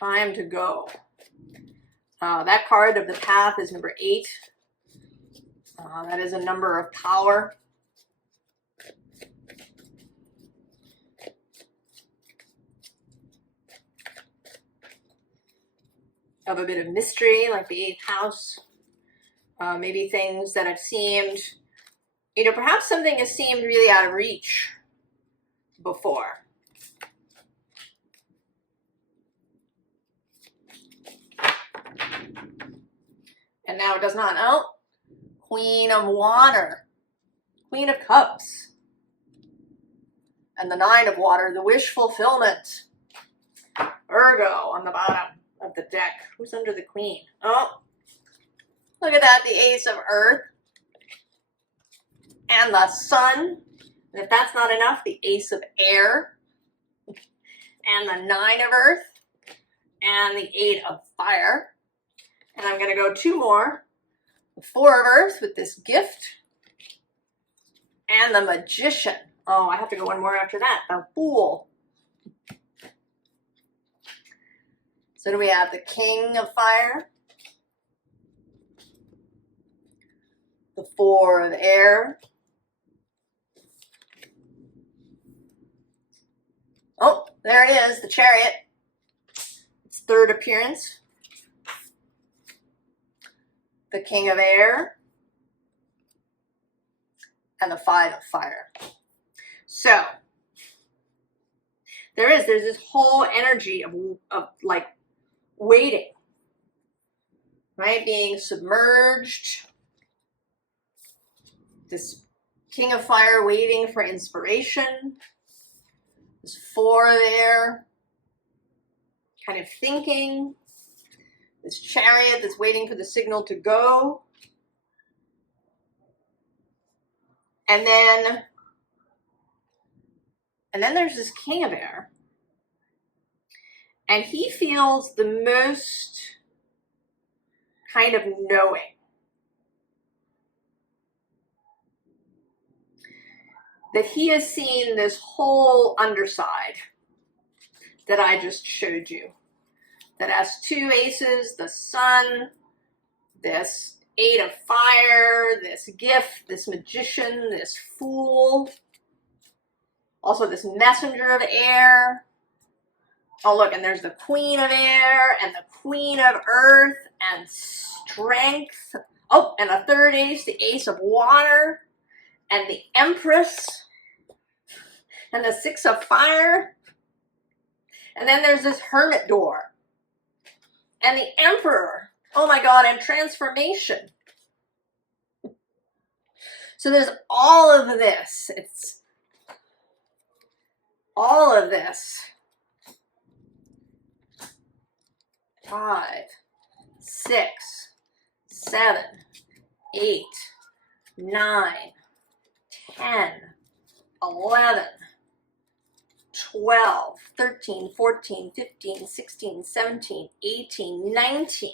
Time to go. That card of the path is number 8. That is a number of power. Of a bit of mystery, like the 8th house. Maybe things that have seemed, you know, perhaps something has seemed really out of reach before. And now it does not. Oh, Queen of Water. Queen of Cups. And the 9 of water, the wish fulfillment. Virgo on the bottom of the deck. Who's under the Queen? Oh, look at that, the Ace of Earth. And the Sun. And if that's not enough, the Ace of Air. And the 9 of Earth. And the 8 of Fire. And I'm going to go 2 more. The 4 of Earth with this gift. And the Magician. Oh, I have to go 1 more after that. The Fool. So do we have the King of Fire, the 4 of Air, oh, there it is, the Chariot, its 3rd appearance, the King of Air, and the 5 of Fire. So there's this whole energy of like waiting, right? Being submerged. This King of Fire waiting for inspiration. This 4 there, kind of thinking. This Chariot that's waiting for the signal to go. And then there's this King of Air. And he feels the most kind of knowing. That he has seen this whole underside that I just showed you. That has 2 aces, the Sun, this 8 of Fire, this gift, this Magician, this Fool. Also this Messenger of Air. Oh, look, and there's the Queen of Air and the Queen of Earth and Strength. Oh, and a 3rd ace, the Ace of Water and the Empress and the 6 of Fire. And then there's this Hermit door and the Emperor. Oh my God, and Transformation. So there's all of this. It's all of this. 5, 6, 7, 8, 9, 10, 11, 12, 13, 14, 15, 16, 17, 18, 19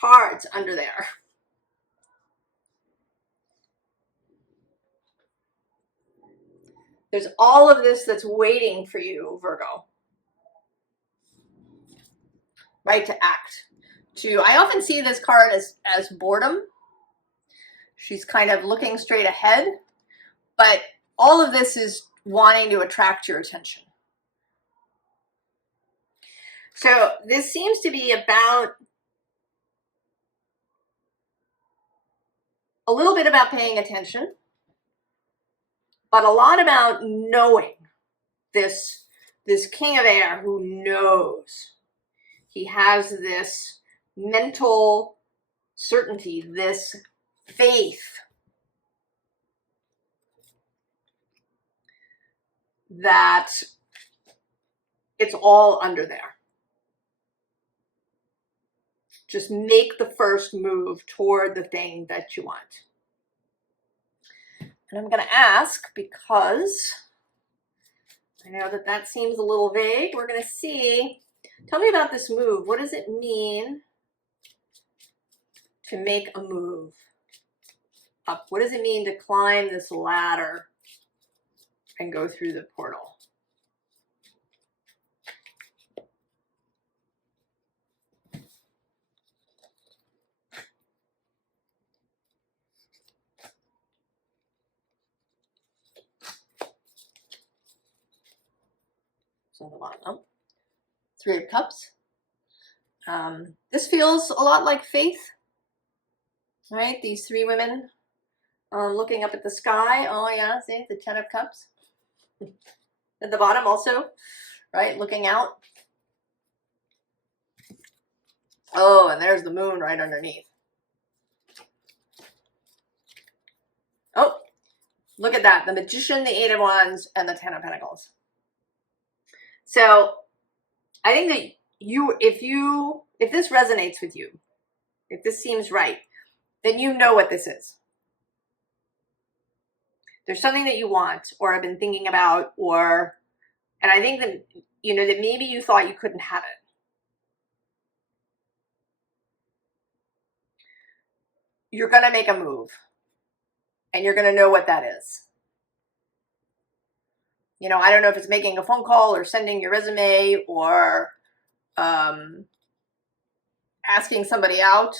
cards under there. There's all of this that's waiting for you, Virgo, right, to act. I often see this card as boredom. She's kind of looking straight ahead, but all of this is wanting to attract your attention. So this seems to be about a little bit about paying attention, but a lot about knowing. This King of Air who knows. He has this mental certainty, this faith that it's all under there. Just make the first move toward the thing that you want. And I'm going to ask, because I know that seems a little vague. We're going to see. Tell me about this move. What does it mean to make a move up? What does it mean to climb this ladder and go through the portal? So the bottom, 3 of Cups. This feels a lot like faith, right? These 3 women looking up at the sky. Oh yeah, see the 10 of Cups. At the bottom also, right? Looking out. Oh, and there's the moon right underneath. Oh, Look at that, the Magician, the Eight of Wands, and the Ten of Pentacles. So I think that if this resonates with you, if this seems right, then you know what this is. There's something that you want or have been thinking about, and I think that, you know, that maybe you thought you couldn't have it. You're going to make a move, and you're going to know what that is. You know, I don't know if it's making a phone call or sending your resume or asking somebody out.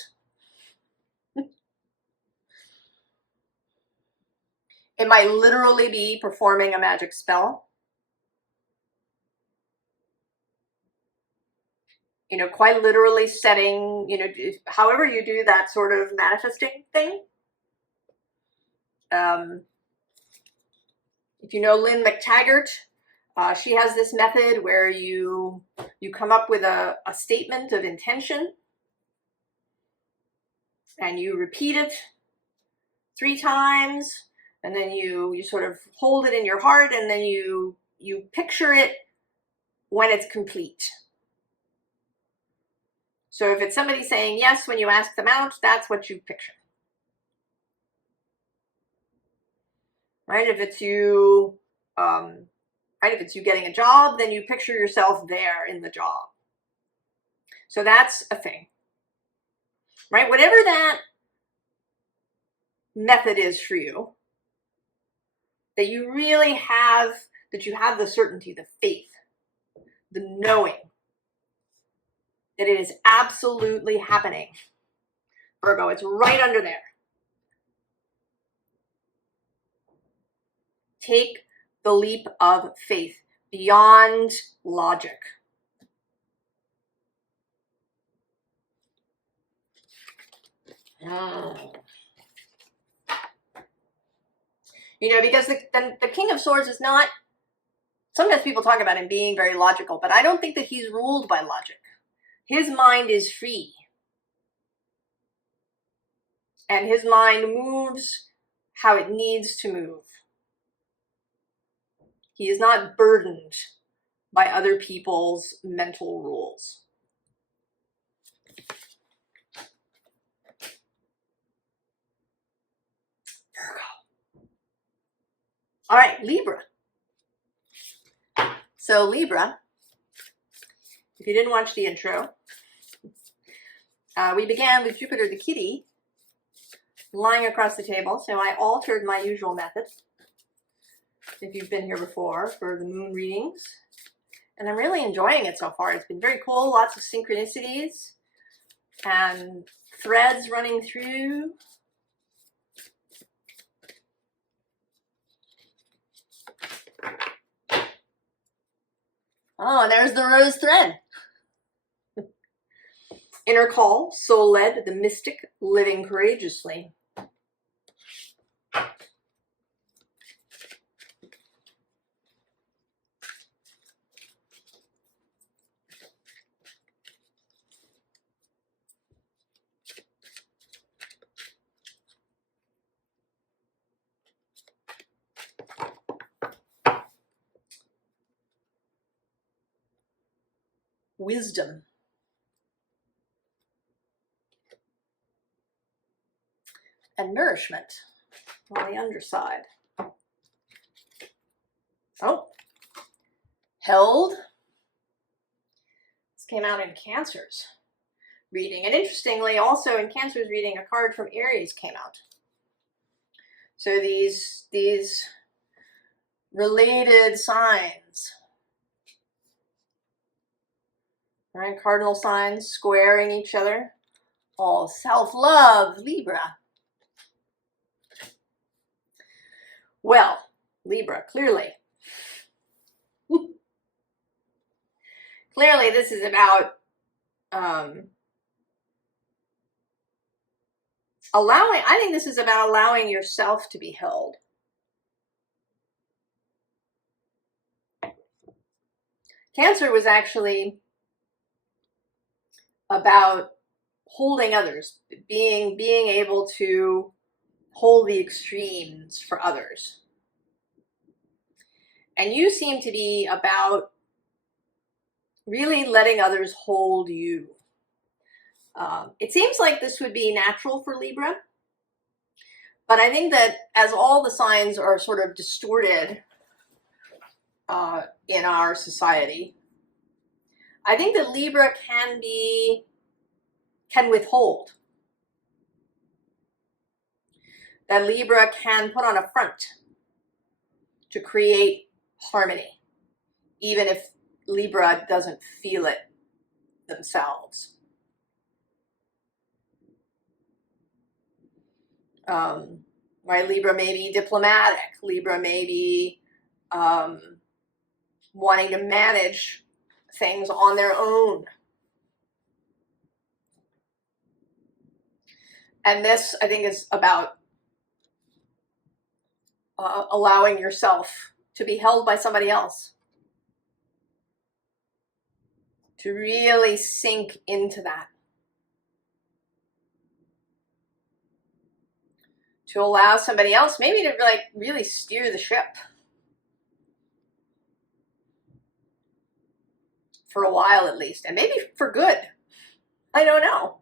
It might literally be performing a magic spell. You know, quite literally setting, you know, however you do that sort of manifesting thing. If you know Lynn McTaggart, she has this method where you come up with a statement of intention and you repeat it 3 times, and then you sort of hold it in your heart, and then you picture it when it's complete. So if it's somebody saying yes when you ask them out, that's what you picture. Right? If it's you, if it's you getting a job, then you picture yourself there in the job. So that's a thing. Right? Whatever that method is for you, that you really have, that you have the certainty, the faith, the knowing that it is absolutely happening. Virgo, it's right under there. Take the leap of faith beyond logic. You know, because the King of Swords is not, sometimes people talk about him being very logical, but I don't think that he's ruled by logic. His mind is free. And his mind moves how it needs to move. He is not burdened by other people's mental rules. Virgo. All right, Libra. So Libra, if you didn't watch the intro, we began with Jupiter the kitty lying across the table. So I altered my usual method, if you've been here before, for the moon readings. And I'm really enjoying it so far. It's been very cool. Lots of synchronicities and threads running through. Oh, and there's the rose thread. Inner call, soul-led, the mystic, living courageously. Wisdom. And nourishment on the underside. Oh, held. This came out in Cancer's reading. And interestingly, also in Cancer's reading, a card from Aries came out. So these related signs, right? Cardinal signs squaring each other. All self-love, Libra. Well, Libra, clearly. Clearly this is about I think this is about allowing yourself to be held. Cancer was actually about holding others, being able to hold the extremes for others. And you seem to be about really letting others hold you. It seems like this would be natural for Libra, but I think that as all the signs are sort of distorted in our society, I think that Libra can withhold. That Libra can put on a front to create harmony, even if Libra doesn't feel it themselves. Right, Libra may be diplomatic. Libra may be wanting to manage things on their own. And this, I think, is about allowing yourself to be held by somebody else, to really sink into that, to allow somebody else maybe to like really steer the ship for a while at least, and maybe for good. I don't know.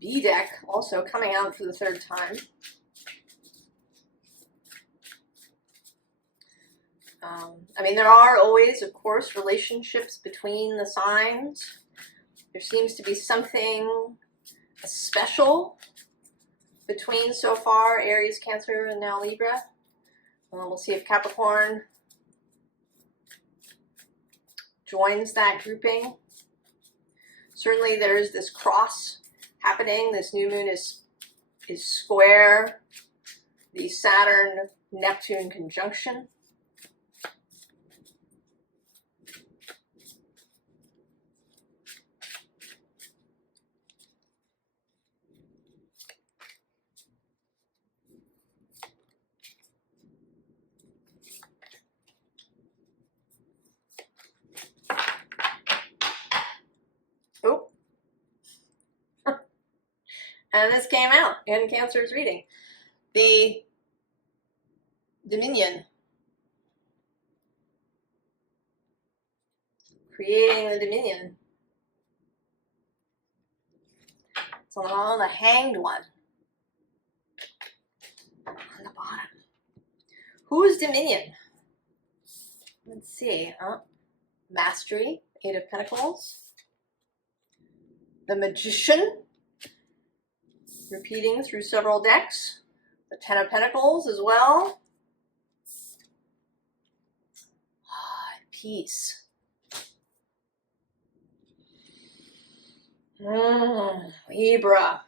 B deck also coming out for the third time. I mean, there are always, of course, relationships between the signs. There seems to be something special between so far Aries, Cancer, and now Libra. We'll see if Capricorn joins that grouping. Certainly there's this cross happening. This new moon is square the Saturn-Neptune conjunction. Oh. And this came out in Cancer's reading. The Dominion. Creating the Dominion. It's on the Hanged one. On the bottom. Who's Dominion? Let's see. Mastery. 8 of Pentacles. The Magician. Repeating through several decks. The 10 of Pentacles as well. Peace. Libra.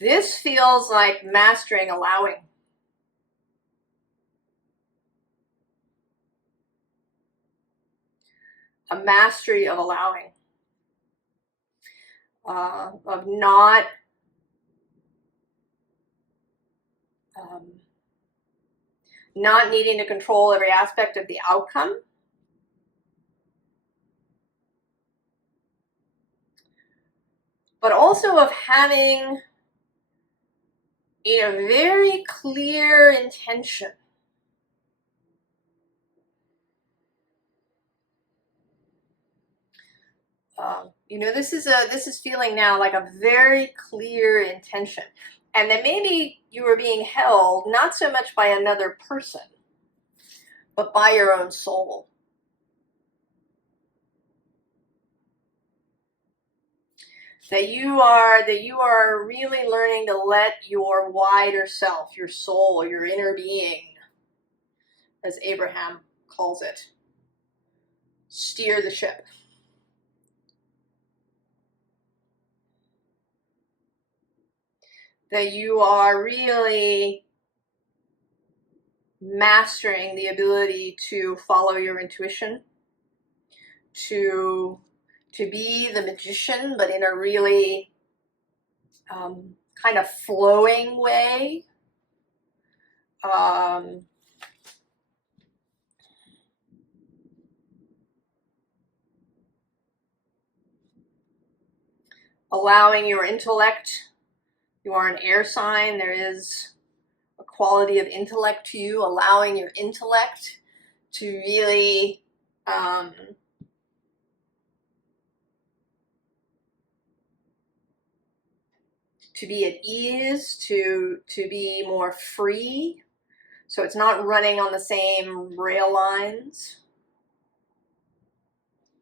This feels like mastering allowing. A mastery of allowing. Of not needing to control every aspect of the outcome. But also of having a very clear intention. This is feeling now like a very clear intention. And that maybe you are being held not so much by another person, but by your own soul. That you are really learning to let your wider self, your soul, your inner being, as Abraham calls it, steer the ship. That you are really mastering the ability to follow your intuition, to be the magician, but in a really kind of flowing way. Allowing your intellect. You are an air sign. There is a quality of intellect to you, allowing your intellect to really to be at ease, to be more free. So it's not running on the same rail lines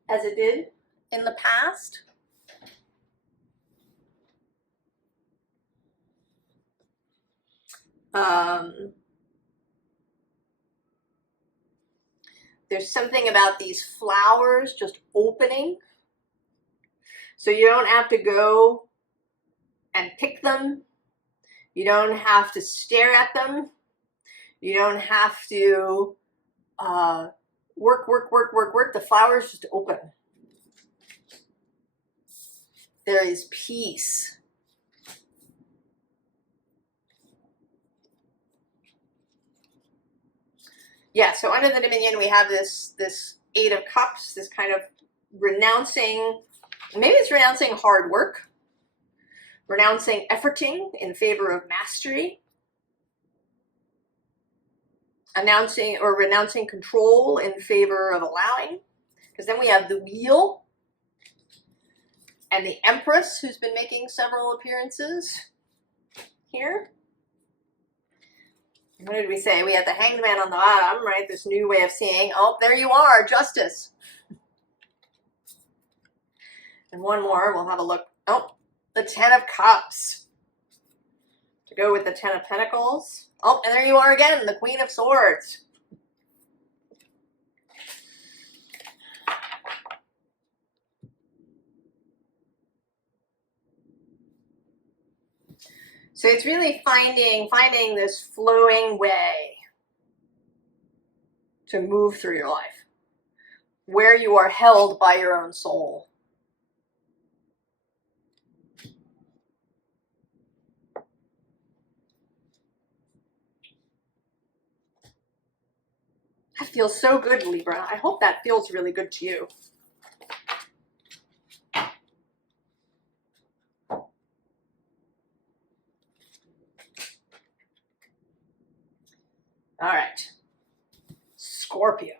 as it did in the past. There's something about these flowers just opening. So you don't have to go and pick them. You don't have to stare at them. You don't have to work. The flowers just open. There is peace. Yeah, so under the Dominion, we have this Eight of Cups, this kind of renouncing, maybe it's renouncing hard work, renouncing efforting in favor of mastery, renouncing control in favor of allowing. Because then we have the Wheel and the Empress, who's been making several appearances here. What did we say? We had the Hanged Man on the bottom, right? This new way of seeing. Oh, there you are, Justice. And one more, we'll have a look. Oh, the Ten of Cups. To go with the Ten of Pentacles. Oh, and there you are again, the Queen of Swords. So it's really finding this flowing way to move through your life, where you are held by your own soul. That feels so good, Libra. I hope that feels really good to you. All right, Scorpio.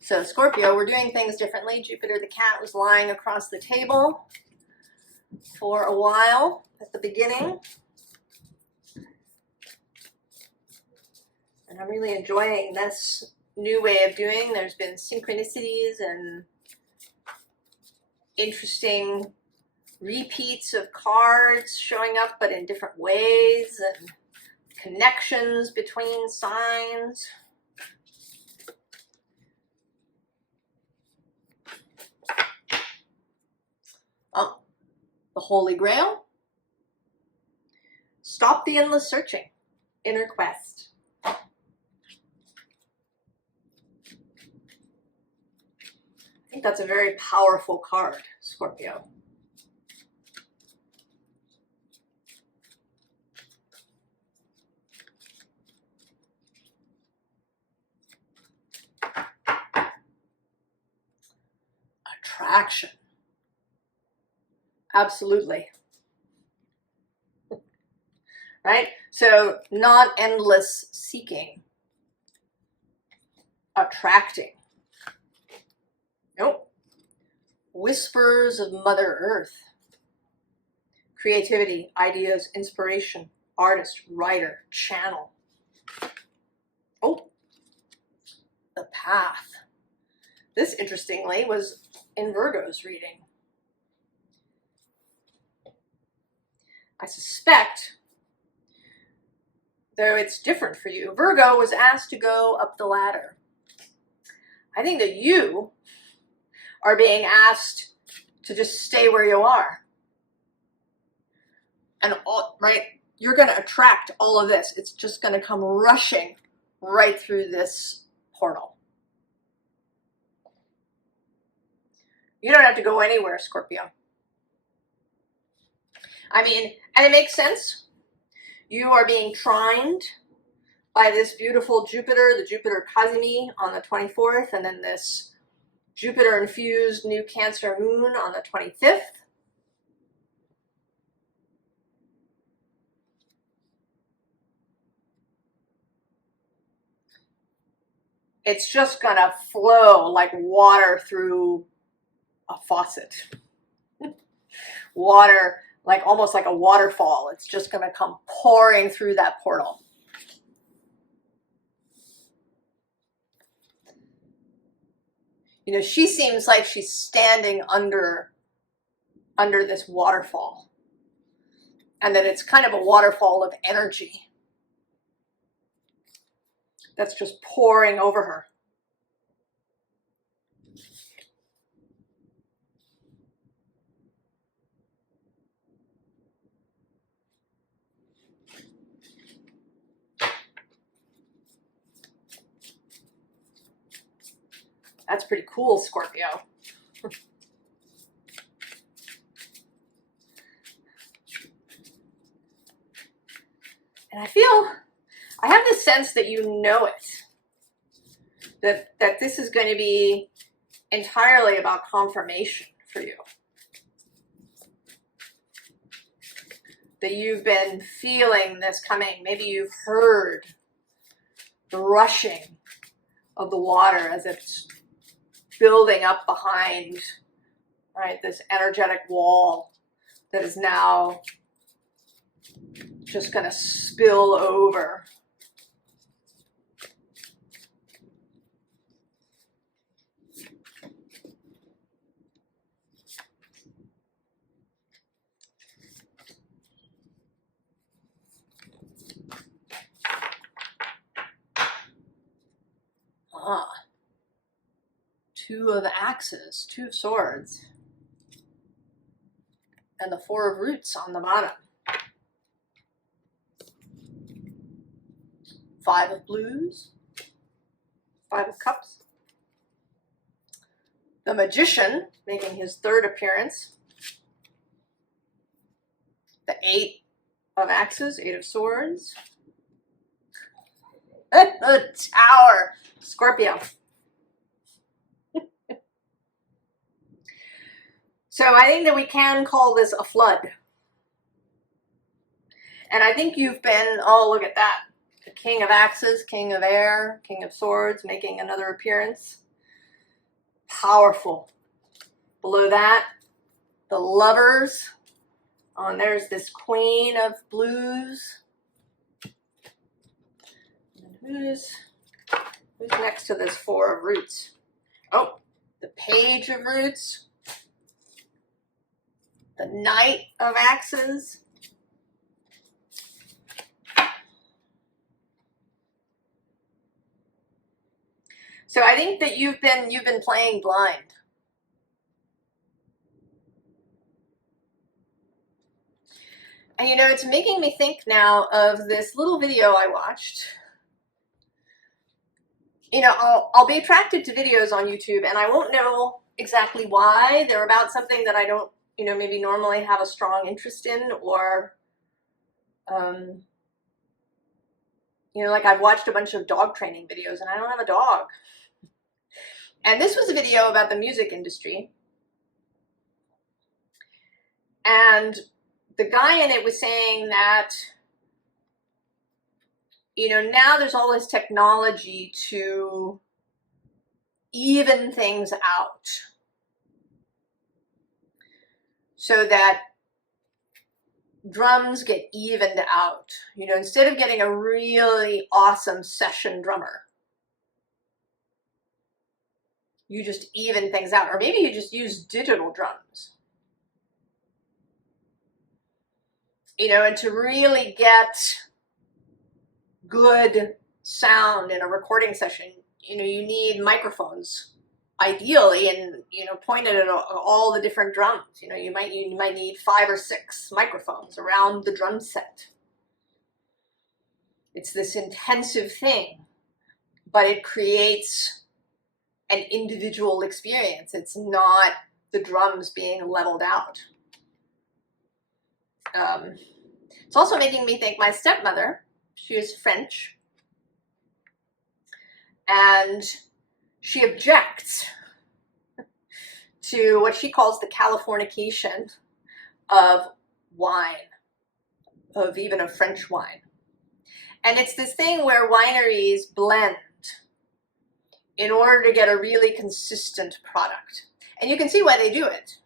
So Scorpio, we're doing things differently. Jupiter the cat was lying across the table for a while at the beginning. And I'm really enjoying this new way of doing. There's been synchronicities and interesting repeats of cards showing up, but in different ways, and connections between signs. Oh, the Holy Grail. Stop the endless searching. Inner quest. I think that's a very powerful card, Scorpio. Attraction. Absolutely. Right? So not endless seeking. Attracting. Nope. Whispers of Mother Earth. Creativity, ideas, inspiration, artist, writer, channel. Oh, the Path. This, interestingly, was in Virgo's reading. I suspect, though it's different for you, Virgo was asked to go up the ladder. I think that you are being asked to just stay where you are. And you're going to attract all of this. It's just going to come rushing right through this portal. You don't have to go anywhere, Scorpio. I mean, and it makes sense. You are being trined by this beautiful Jupiter, the Jupiter Cazimi on the 24th, and then this Jupiter-infused new Cancer moon on the 25th. It's just gonna flow like water through a faucet. Water, like almost like a waterfall. It's just gonna come pouring through that portal. You know, she seems like she's standing under this waterfall, and that it's kind of a waterfall of energy that's just pouring over her. That's pretty cool, Scorpio. And I have this sense that you know it. That this is going to be entirely about confirmation for you. That you've been feeling this coming. Maybe you've heard the rushing of the water as it's building up behind, right, this energetic wall that is now just going to spill over. Two of axes, two of swords, and the four of roots on the bottom. Five of blues, five of cups. The magician making his third appearance. The eight of axes, eight of swords. The Tower, Scorpio. So I think that we can call this a flood. And I think you've been, oh, look at that. The King of Axes, King of Air, King of Swords making another appearance. Powerful. Below that, the Lovers. Oh, and there's this Queen of Blues. And who's next to this Four of Roots? Oh, the Page of Roots. The Knight of Axes. So I think that you've been playing blind. And you know, it's making me think now of this little video I watched. You know, I'll be attracted to videos on YouTube, and I won't know exactly why. They're about something that I don't, you know, maybe normally have a strong interest in, or, you know, like I've watched a bunch of dog training videos and I don't have a dog. And this was a video about the music industry. And the guy in it was saying that, you know, now there's all this technology to even things out, so that drums get evened out. You know, instead of getting a really awesome session drummer, you just even things out. Or maybe you just use digital drums. You know, and to really get good sound in a recording session, you know, you need microphones, ideally, and, you know, pointed at all the different drums. You know, you might need 5 or 6 microphones around the drum set. It's this intensive thing, but it creates an individual experience. It's not the drums being leveled out. It's also making me think my stepmother, she is French, and she objects to what she calls the Californication of wine, of even a French wine. And it's this thing where wineries blend in order to get a really consistent product. And you can see why they do it.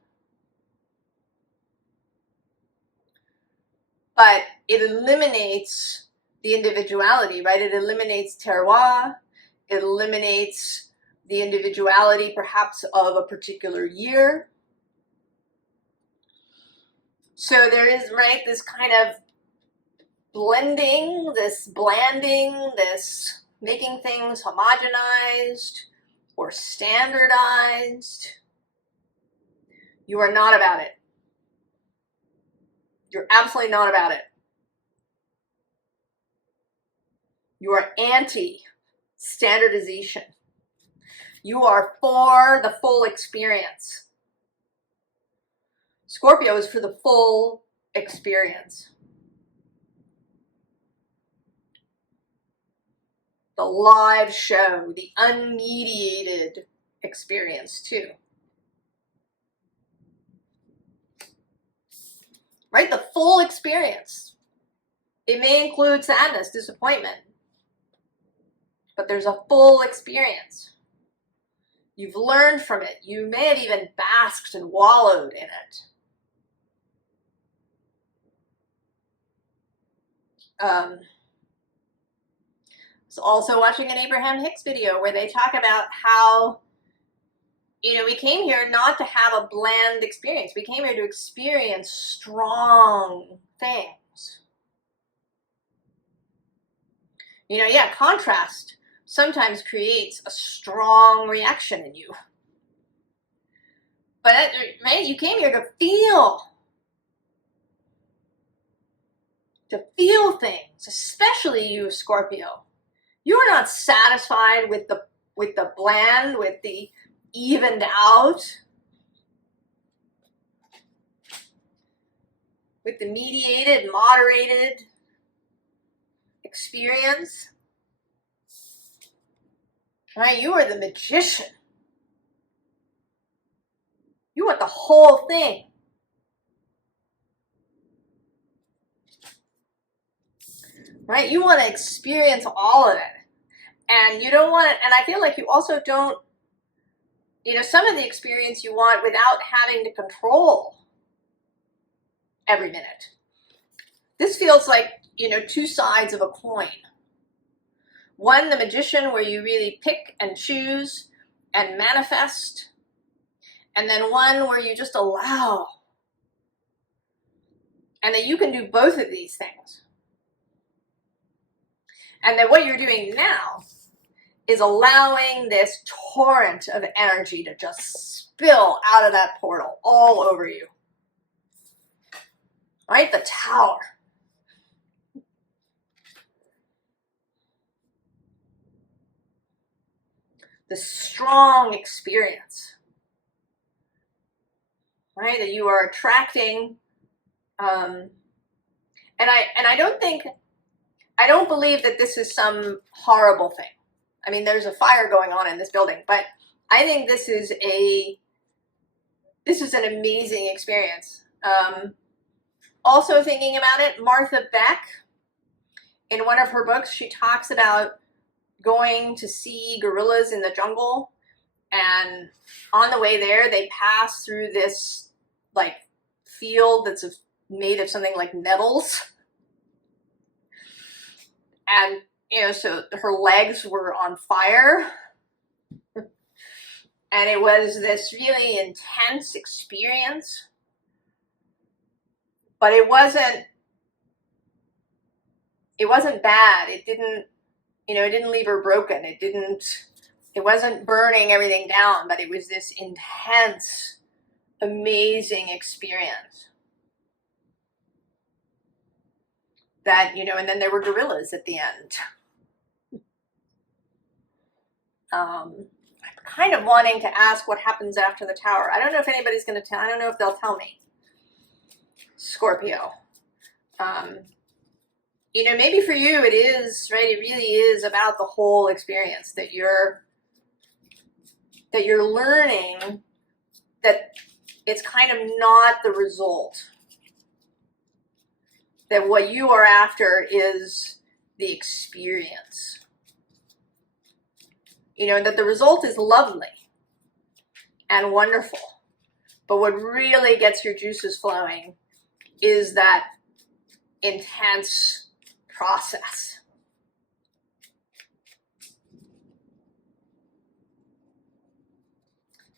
But it eliminates the individuality, right? It eliminates terroir. It eliminates the individuality, perhaps, of a particular year. So there is, right, this kind of blending, this blanding, this making things homogenized or standardized. You are not about it. You're absolutely not about it. You are anti-standardization. You are for the full experience. Scorpio is for the full experience. The live show, the unmediated experience too. Right? The full experience. It may include sadness, disappointment, but there's a full experience. You've learned from it. You may have even basked and wallowed in it. I was also watching an Abraham Hicks video where they talk about how, you know, we came here not to have a bland experience. We came here to experience strong things. You know, yeah, contrast sometimes creates a strong reaction in you. But, right, you came here to feel things, especially you, Scorpio. You're not satisfied with the bland, with the evened out, with the mediated, moderated experience. Right? You are the magician. You want the whole thing. Right? You want to experience all of it. And you don't want it, and I feel like you also don't, you know, some of the experience you want without having to control every minute. This feels like, you know, two sides of a coin. One, the magician, where you really pick and choose and manifest. And then one where you just allow. And that you can do both of these things. And that what you're doing now is allowing this torrent of energy to just spill out of that portal all over you. Right? The Tower. The strong experience. Right? That you are attracting. And I don't believe that this is some horrible thing. I mean, there's a fire going on in this building, but I think this is an amazing experience. Also thinking about it, Martha Beck, in one of her books, she talks about going to see gorillas in the jungle, and on the way there, they pass through this like field that's made of something like nettles. And, you know, so her legs were on fire. And it was this really intense experience. But it wasn't bad. It didn't leave her broken. It wasn't burning everything down, but it was this intense, amazing experience. That, you know, and then there were gorillas at the end. I kind of wanting to ask what happens after the Tower. I don't know if anybody's going to tell. I don't know if they'll tell me. Scorpio. You know, maybe for you it is, right? It really is about the whole experience that you're learning that it's kind of not the result. That what you are after is the experience. You know, that the result is lovely and wonderful. But what really gets your juices flowing is that intense process.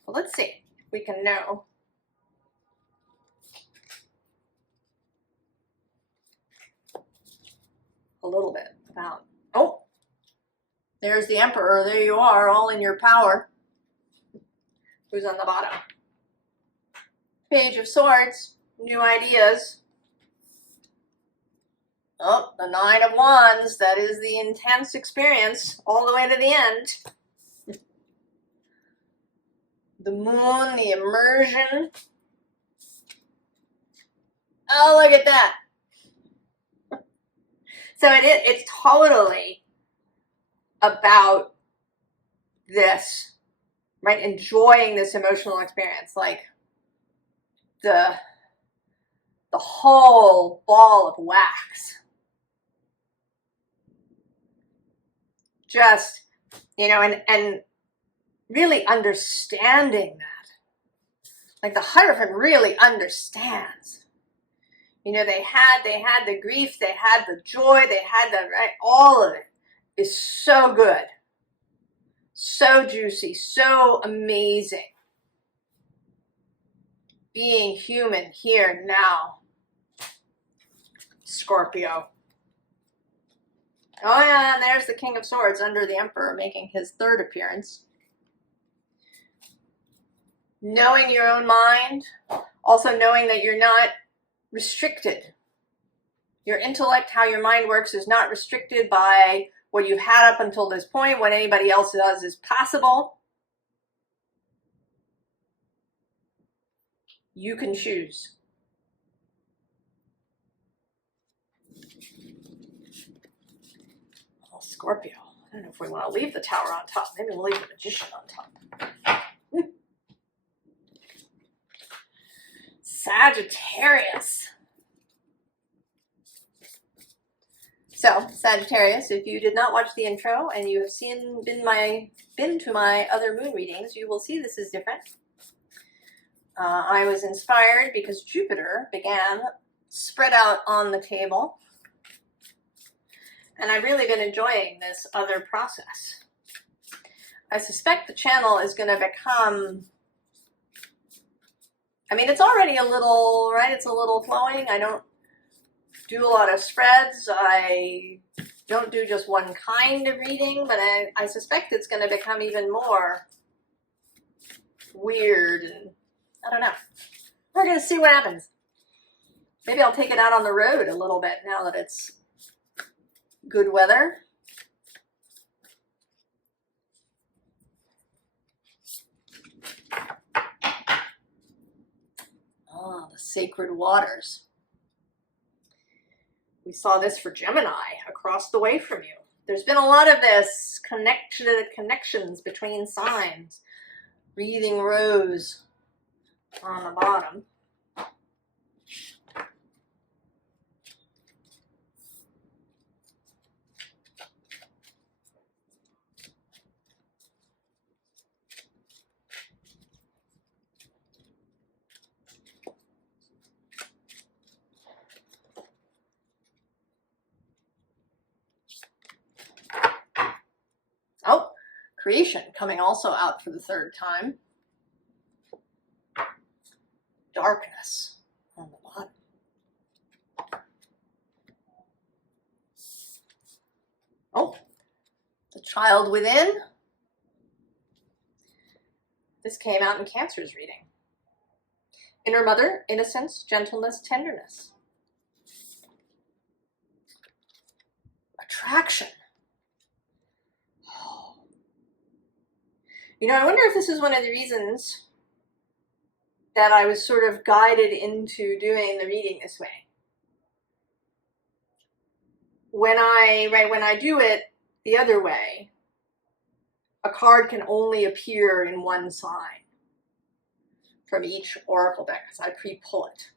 Well, let's see if we can know. A little bit about, oh, there's the Emperor. There you are, all in your power. Who's on the bottom? Page of Swords, new ideas. Oh, the Nine of Wands, that is the intense experience all the way to the end. The Moon, the immersion. Oh, look at that. So it's totally about this, right? Enjoying this emotional experience, like the whole ball of wax. Just, you know, and really understanding that. Like the Hierophant really understands. You know, they had the grief, they had the joy, they had the, right, all of it is so good. So juicy, so amazing. Being human here now. Scorpio. Oh yeah, and there's the King of Swords under the Emperor making his third appearance. Knowing your own mind, also knowing that you're not restricted. Your intellect, how your mind works, is not restricted by what you've had up until this point. What anybody else does is possible. You can choose. Oh, Scorpio. I don't know if we want to leave the Tower on top. Maybe we'll leave the Magician on top. Sagittarius. So, Sagittarius, if you did not watch the intro and you have been to my other moon readings, you will see this is different. I was inspired because Jupiter began spread out on the table, and I've really been enjoying this other process. I suspect the channel is going to become, I mean, it's already a little, right? It's a little flowing. I don't do a lot of spreads. I don't do just one kind of reading, but I suspect it's going to become even more weird, and I don't know. We're going to see what happens. Maybe I'll take it out on the road a little bit now that it's good weather. Ah, the sacred waters. We saw this for Gemini across the way from you. There's been a lot of this connections between signs. Breathing Rose on the bottom. Oh, Creation coming also out for the third time. Darkness on the bottom. Oh, the Child Within. This came out in Cancer's reading. Inner Mother, innocence, gentleness, tenderness. Attraction. You know, I wonder if this is one of the reasons that I was sort of guided into doing the reading this way. When I do it the other way, a card can only appear in one sign from each oracle deck because I pre-pull it.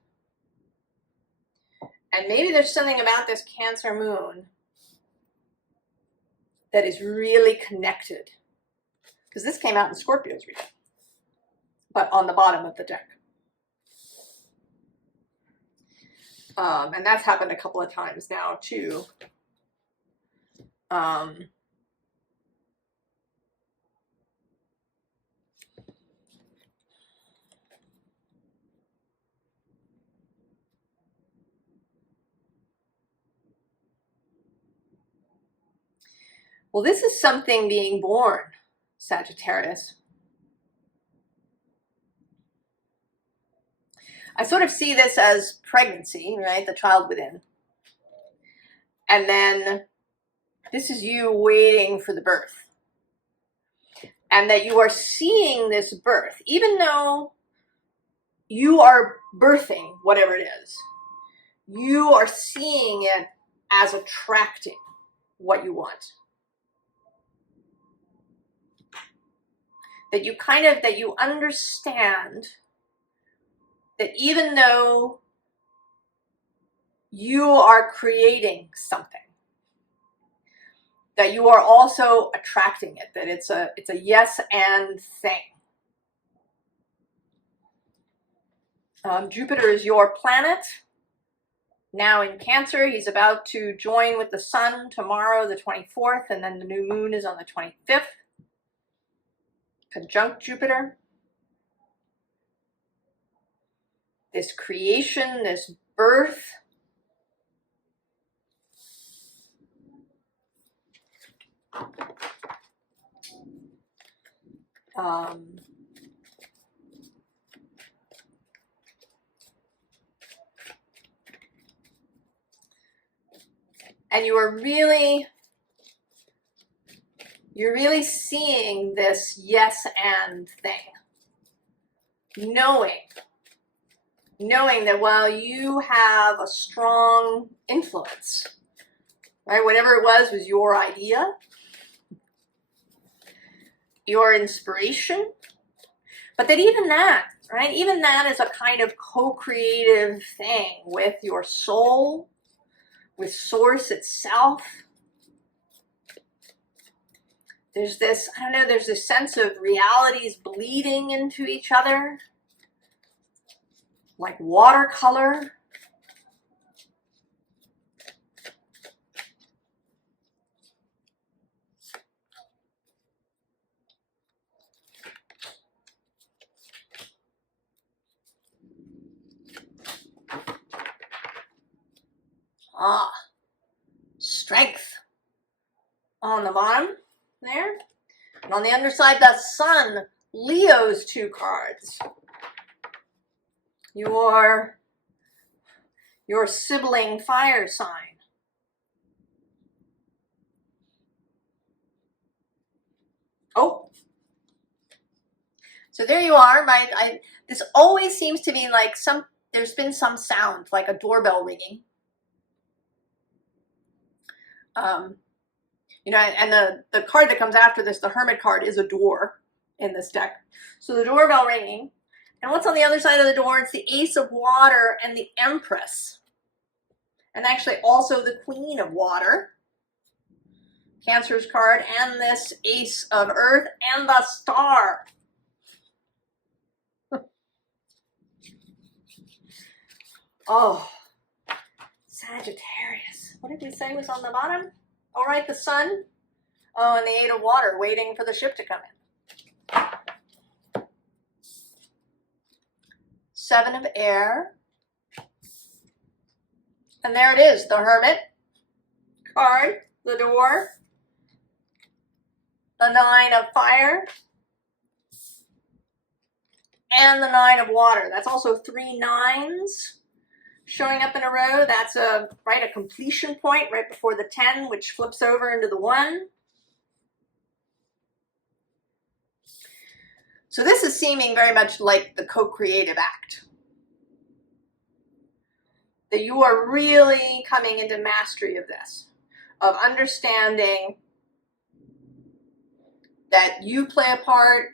And maybe there's something about this Cancer moon that is really connected, because this came out in Scorpio's reading, but on the bottom of the deck. And that's happened a couple of times now too. Well, this is something being born, Sagittarius. I sort of see this as pregnancy, right? The child within. And then this is you waiting for the birth. And that you are seeing this birth, even though you are birthing whatever it is, you are seeing it as attracting what you want. That you understand that even though you are creating something, that you are also attracting it, that it's a yes and thing. Jupiter is your planet. Now in Cancer, he's about to join with the sun tomorrow, the 24th, and then the new moon is on the 25th. Conjunct Jupiter. This creation, this birth. And you're really seeing this yes and thing. Knowing that while you have a strong influence, right, whatever it was your idea, your inspiration, but that even that, right, even that is a kind of co-creative thing with your soul, with Source itself. There's this, I don't know, there's this sense of realities bleeding into each other, like watercolor. Strength on the bottom there. And on the underside, the sun, Leo's 2 cards. Your sibling fire sign. Oh. So there you are, right? This always seems to be like there's been some sound, like a doorbell ringing. You know, and the card that comes after this, the Hermit card, is a door in this deck. So the doorbell ringing. And what's on the other side of the door? It's the Ace of Water and the Empress. And actually also the Queen of Water. Cancer's card, and this Ace of Earth and the Star. Oh, Sagittarius. What did we say was on the bottom? All right, the sun. Oh, and the 8 of Water, waiting for the ship to come in. 7 of Air. And there it is, the Hermit card, the door. The 9 of Fire. And the 9 of Water. That's also 3 9s. Showing up in a row. That's a completion point right before the 10, which flips over into the 1. So this is seeming very much like the co-creative act. That you are really coming into mastery of this, of understanding that you play a part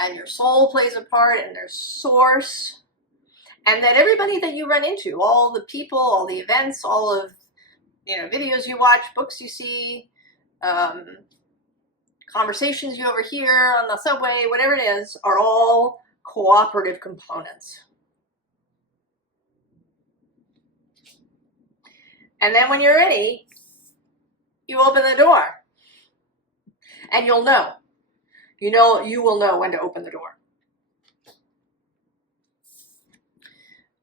and your soul plays a part and there's source, and that everybody that you run into, all the people, all the events, all of, you know, videos you watch, books you see, conversations you overhear on the subway, whatever it is, are all cooperative components. And then when you're ready, you open the door. And you'll know. You will know when to open the door.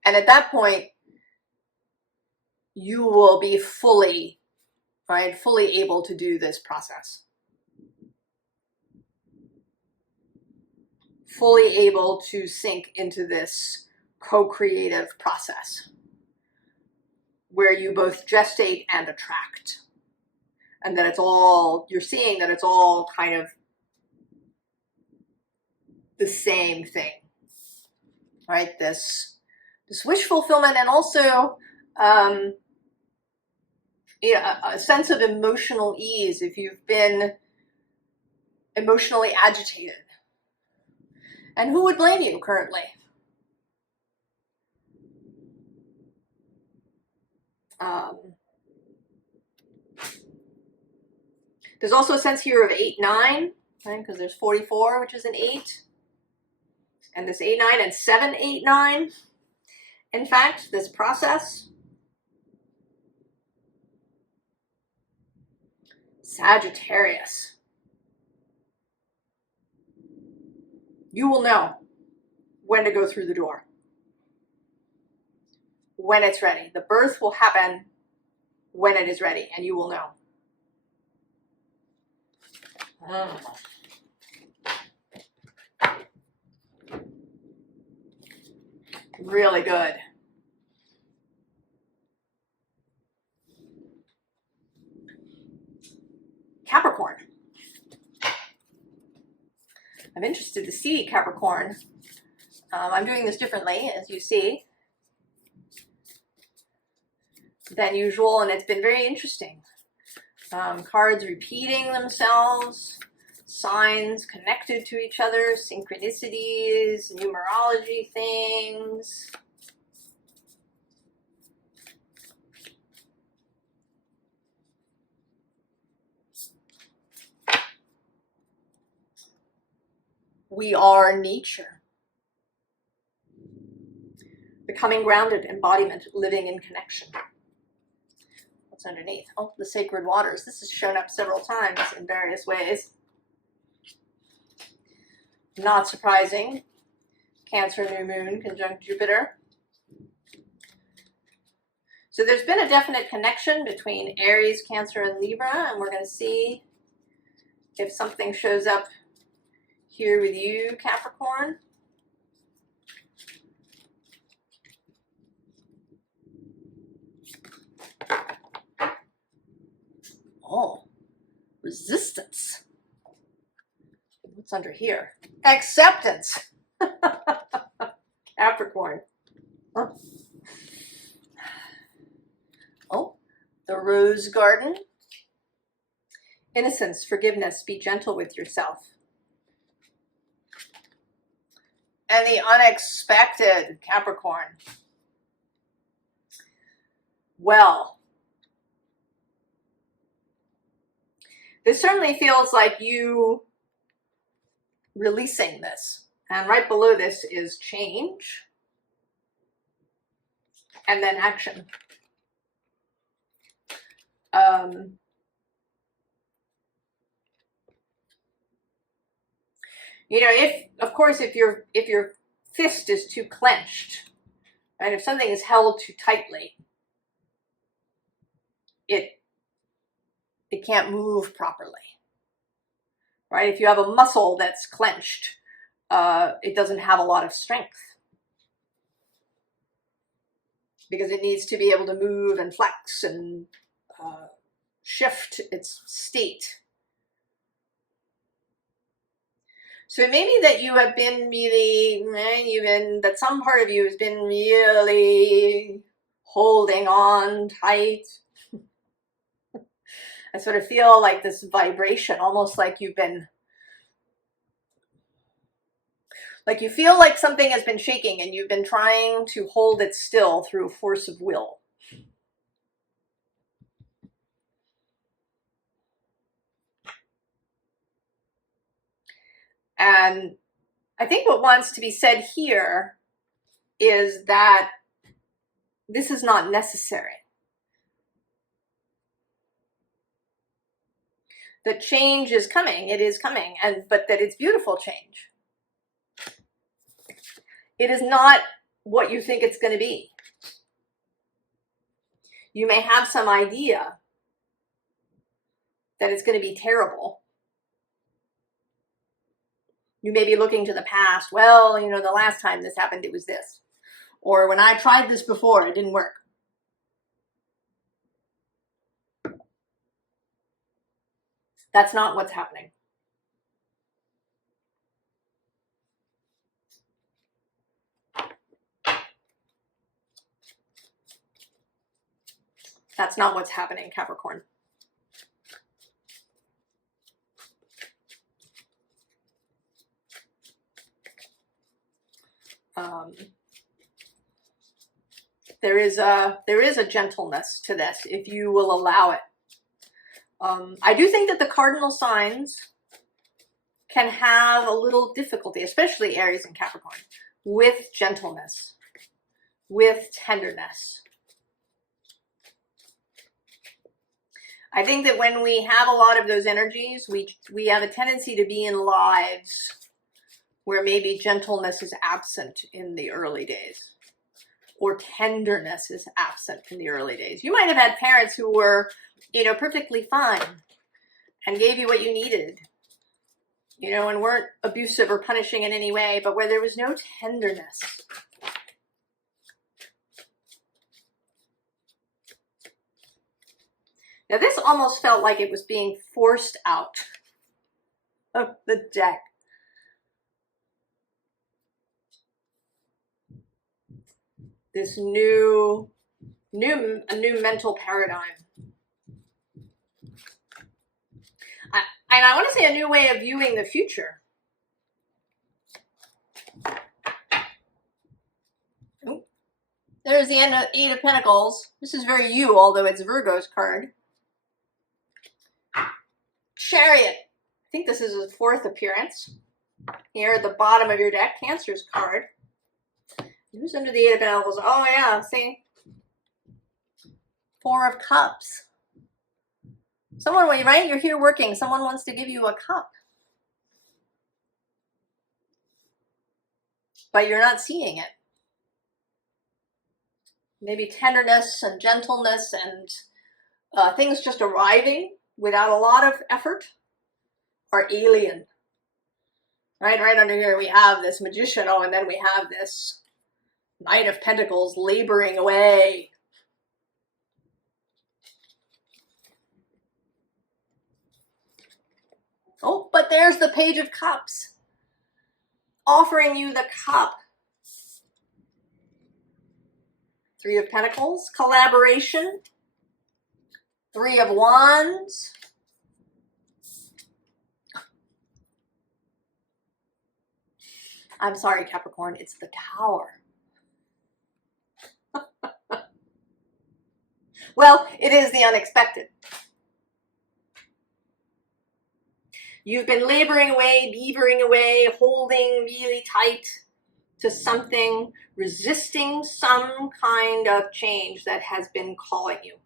And at that point, you will be fully able to do this process. Fully able to sink into this co-creative process where you both gestate and attract. And that it's all, you're seeing that it's all kind of the same thing, right? This wish fulfillment, and also a sense of emotional ease if you've been emotionally agitated. And who would blame you currently? There's also a sense here of 8-9, right? Because there's 44, which is an 8. And this 8-9 and 7-8-9. In fact, this process. Sagittarius. You will know when to go through the door. When it's ready. The birth will happen when it is ready, and you will know. Really good. Capricorn. I'm interested to see Capricorn. I'm doing this differently, as you see, than usual, and it's been very interesting. Cards repeating themselves, signs connected to each other, synchronicities, numerology things. We are nature. Becoming grounded, embodiment, living in connection. What's underneath? Oh, the sacred waters. This has shown up several times in various ways. Not surprising. Cancer new moon conjunct Jupiter. So there's been a definite connection between Aries, Cancer, and Libra, and we're going to see if something shows up here with you, Capricorn. Oh, resistance. What's under here? Acceptance. Capricorn. Huh. Oh, the rose garden. Innocence, forgiveness, be gentle with yourself. And the unexpected, Capricorn. Well, this certainly feels like you releasing this. And right below this is change. And then action. You know, if your fist is too clenched, and if something is held too tightly, it can't move properly, right? If you have a muscle that's clenched, it doesn't have a lot of strength because it needs to be able to move and flex and shift its state. So it may be that you have been really, that some part of you has been really holding on tight. I sort of feel like this vibration, almost like you've been, like you feel like something has been shaking and you've been trying to hold it still through force of will. And I think what wants to be said here is that this is not necessary. The change is coming, it is coming, but that it's beautiful change. It is not what you think it's going to be. You may have some idea that it's going to be terrible. You may be looking to the past. Well, you know, the last time this happened, it was this. Or when I tried this before, it didn't work. That's not what's happening. That's not what's happening, Capricorn. There is a gentleness to this if you will allow it. I do think that the cardinal signs can have a little difficulty, especially Aries and Capricorn, with gentleness, with tenderness. I think that when we have a lot of those energies, we have a tendency to be in lives where maybe gentleness is absent in the early days, or tenderness is absent in the early days. You might have had parents who were, you know, perfectly fine and gave you what you needed, you know, and weren't abusive or punishing in any way, but where there was no tenderness. Now this almost felt like it was being forced out of the deck. This new mental paradigm. And I want to say a new way of viewing the future. Ooh. There's the Eight of Pentacles. This is very you, although it's Virgo's card. Chariot. I think this is his fourth appearance. Here at the bottom of your deck, Cancer's card. Who's under the Eight of Pentacles? Oh yeah, see? Four of Cups. Someone, right? You're here working. Someone wants to give you a cup. But you're not seeing it. Maybe tenderness and gentleness and things just arriving without a lot of effort are alien. Right under here we have this Magician, oh, and then we have this Knight of Pentacles laboring away. Oh, but there's the Page of Cups, offering you the cup. Three of Pentacles, collaboration. Three of Wands. I'm sorry, Capricorn, it's the Tower. Well, it is the unexpected. You've been laboring away, beavering away, holding really tight to something, resisting some kind of change that has been calling you.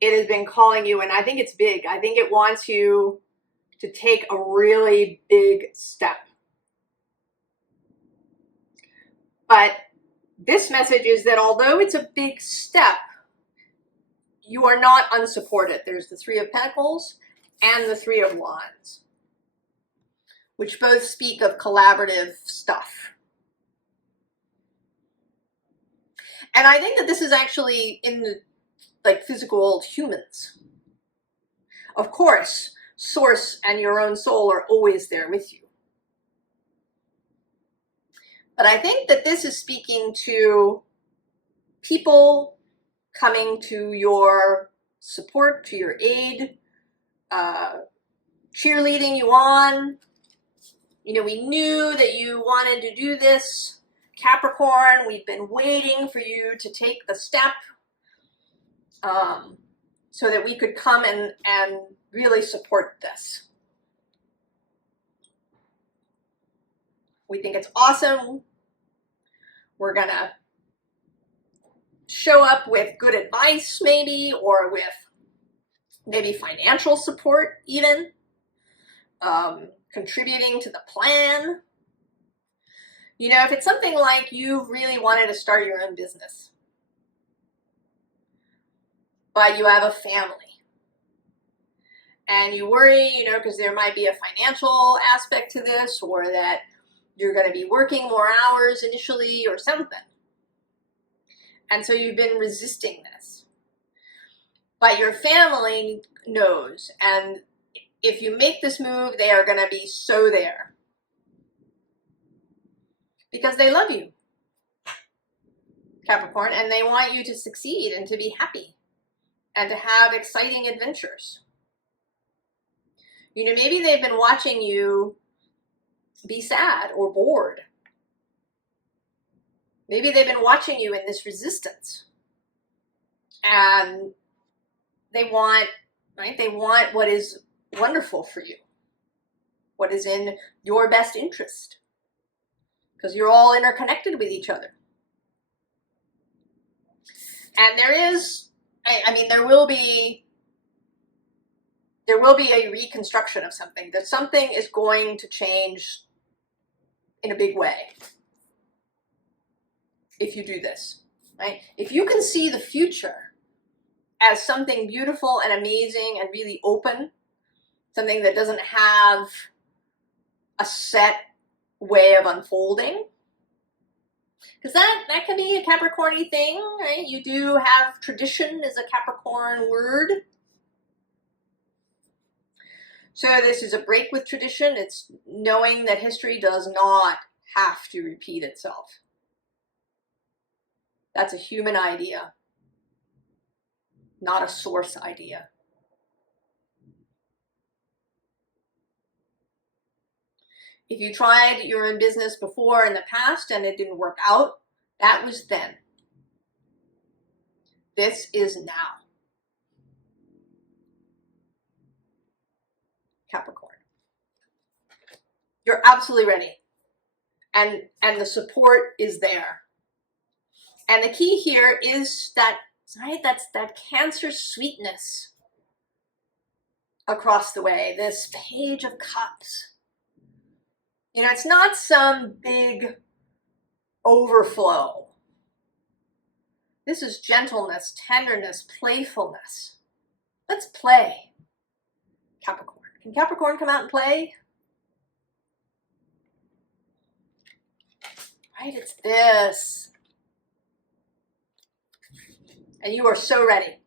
It has been calling you, and I think it's big. I think it wants you to take a really big step. But this message is that although it's a big step, you are not unsupported. There's the Three of Pentacles and the Three of Wands, which both speak of collaborative stuff. And I think that this is actually in the, like, physical humans. Of course, Source and your own soul are always there with you. But I think that this is speaking to people coming to your support, to your aid, cheerleading you on. You know, we knew that you wanted to do this, Capricorn. We've been waiting for you to take the step so that we could come and really support this. We think it's awesome. We're gonna show up with good advice maybe, or with maybe financial support even, contributing to the plan. You know, if it's something like you really wanted to start your own business, but you have a family, and you worry, you know, because there might be a financial aspect to this, or that you're going to be working more hours initially or something. And so you've been resisting this. But your family knows, and if you make this move, they are going to be so there. Because they love you, Capricorn, and they want you to succeed and to be happy and to have exciting adventures. You know, maybe they've been watching you be sad or bored. Maybe they've been watching you in this resistance. And they want, right? They want what is wonderful for you. What is in your best interest. Because you're all interconnected with each other. And there is, I mean, there will be a reconstruction of something. That something is going to change in a big way if you do this, right? If you can see the future as something beautiful and amazing and really open, something that doesn't have a set way of unfolding, because that can be a Capricorn-y thing, right? You do have tradition as a Capricorn word. So this is a break with tradition. It's knowing that history does not have to repeat itself. That's a human idea, not a source idea. If you tried your own business before in the past and it didn't work out, that was then. This is now. Capricorn. You're absolutely ready. And the support is there. And the key here is that, right, that's that Cancer sweetness across the way, this Page of Cups. You know, it's not some big overflow. This is gentleness, tenderness, playfulness. Let's play, Capricorn. Can Capricorn come out and play? Right, it's this. And you are so ready.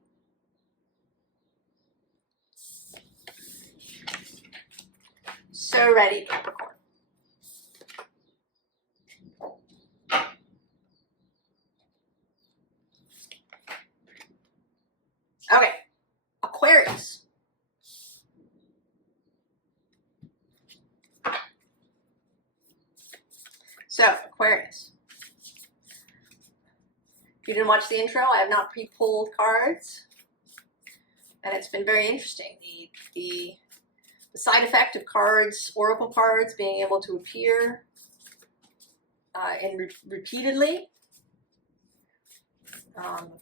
So ready, Capricorn. Okay, Aquarius. So, Aquarius. If you didn't watch the intro, I have not pre-pulled cards. And it's been very interesting. The side effect of cards, oracle cards, being able to appear repeatedly.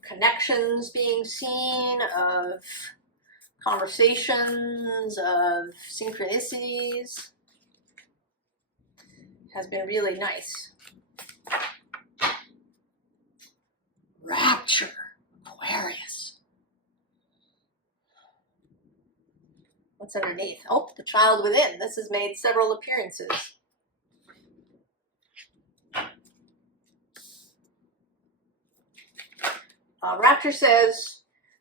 Connections being seen, of conversations, of synchronicities, has been really nice. Rapture, Aquarius. What's underneath? Oh, the child within. This has made several appearances. Rapture says,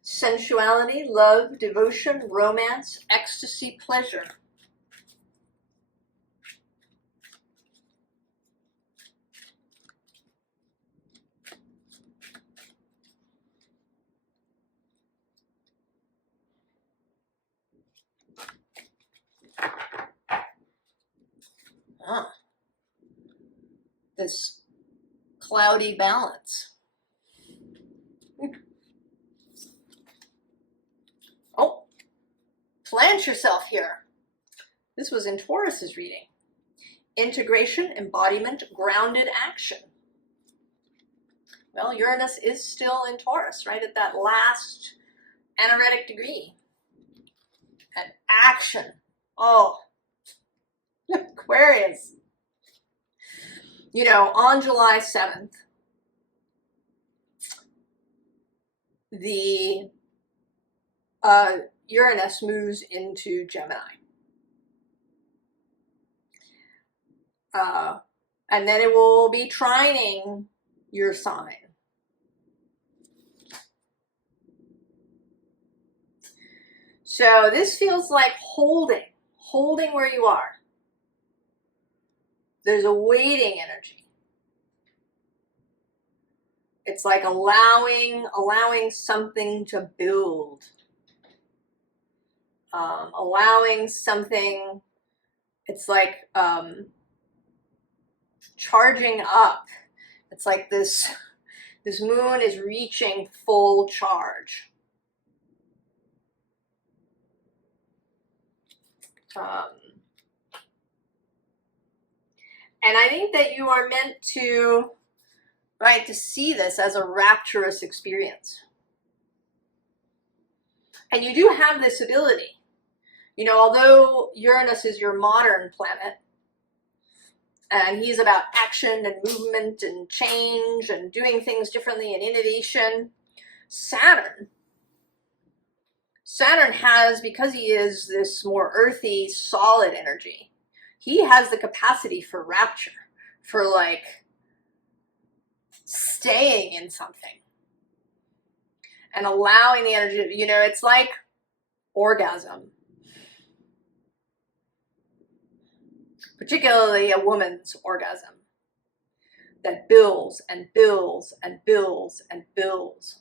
sensuality, love, devotion, romance, ecstasy, pleasure. Ah, this cloudy balance. Oh, plant yourself here. This was in Taurus's reading. Integration, embodiment, grounded action. Well, Uranus is still in Taurus, right at that last anaretic degree. And action. Oh, Aquarius. You know, on July 7th, the Uranus moves into Gemini. And then it will be trining your sign. So this feels like holding where you are. There's a waiting energy. It's like allowing something to build. Allowing something, it's like charging up. It's like this moon is reaching full charge. And I think that you are meant to, right, to see this as a rapturous experience. And you do have this ability. You know, although Uranus is your modern planet, and he's about action and movement and change and doing things differently and innovation, Saturn has, because he is this more earthy, solid energy, he has the capacity for rapture, for like staying in something and allowing the energy, you know, it's like orgasm. Particularly a woman's orgasm that builds and builds and builds and builds.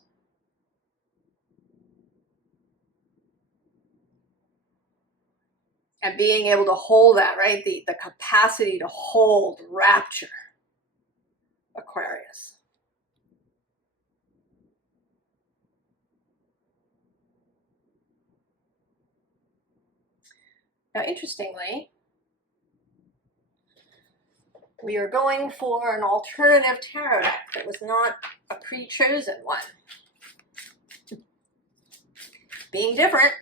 And being able to hold that, right? The capacity to hold rapture, Aquarius. Now, interestingly, we are going for an alternative tarot deck that was not a pre-chosen one. Being different.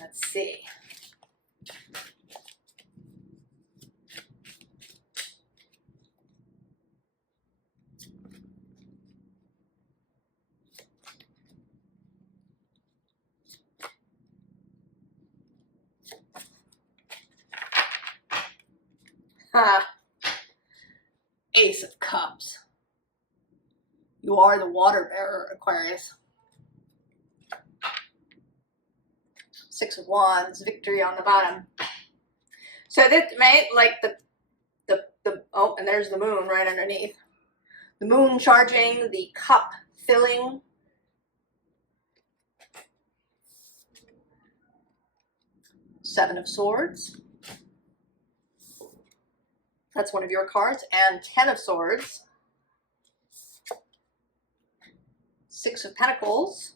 Let's see. Ace of Cups. You are the water bearer, Aquarius. Six of Wands, victory on the bottom. So that, right, like the oh, and there's the moon right underneath. The moon charging, the cup filling. Seven of Swords. That's one of your cards. And 10 of Swords. Six of Pentacles.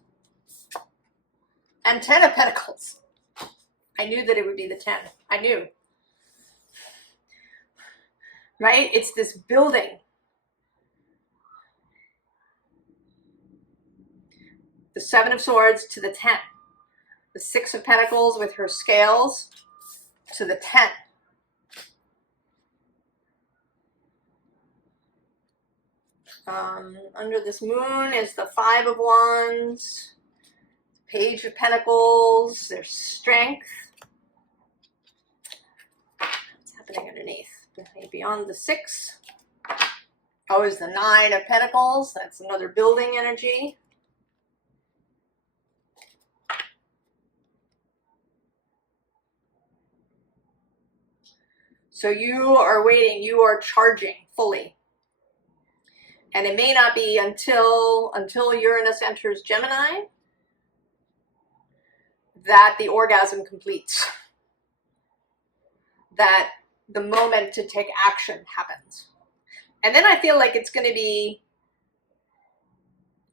And 10 of Pentacles. I knew that it would be the 10. I knew. Right? It's this building. The Seven of Swords to the 10. The Six of Pentacles with her scales to the 10. Under this moon is the Five of Wands, Page of Pentacles, there's strength, happening underneath? Beyond the 6. Oh, is the 9 of Pentacles. That's another building energy. So you are waiting, you are charging fully. And it may not be until Uranus enters Gemini that the orgasm completes. That the moment to take action happens. And then I feel like it's going to be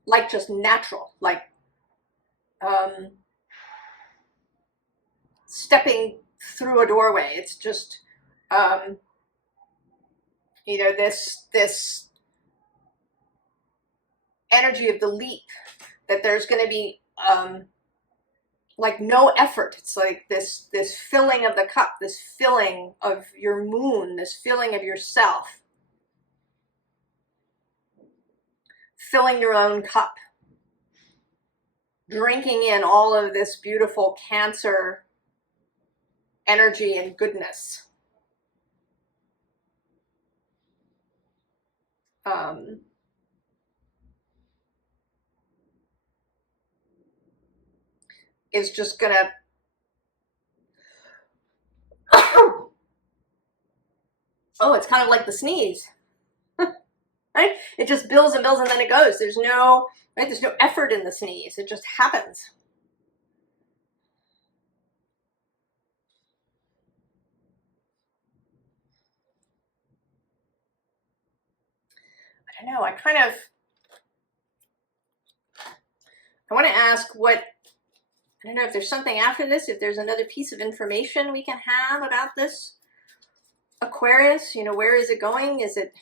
like just natural, like stepping through a doorway. It's just, you know, this energy of the leap, that there's going to be like no effort. It's like this filling of the cup, this filling of your moon, this filling of yourself, filling your own cup, drinking in all of this beautiful Cancer energy and goodness. Is just gonna oh, it's kind of like the sneeze. Right? It just builds and builds and then it goes. There's no, right? There's no effort in the sneeze. It just happens. I don't know. I want to ask what, I don't know if there's something after this, if there's another piece of information we can have about this Aquarius. You know, where is it going? Is it,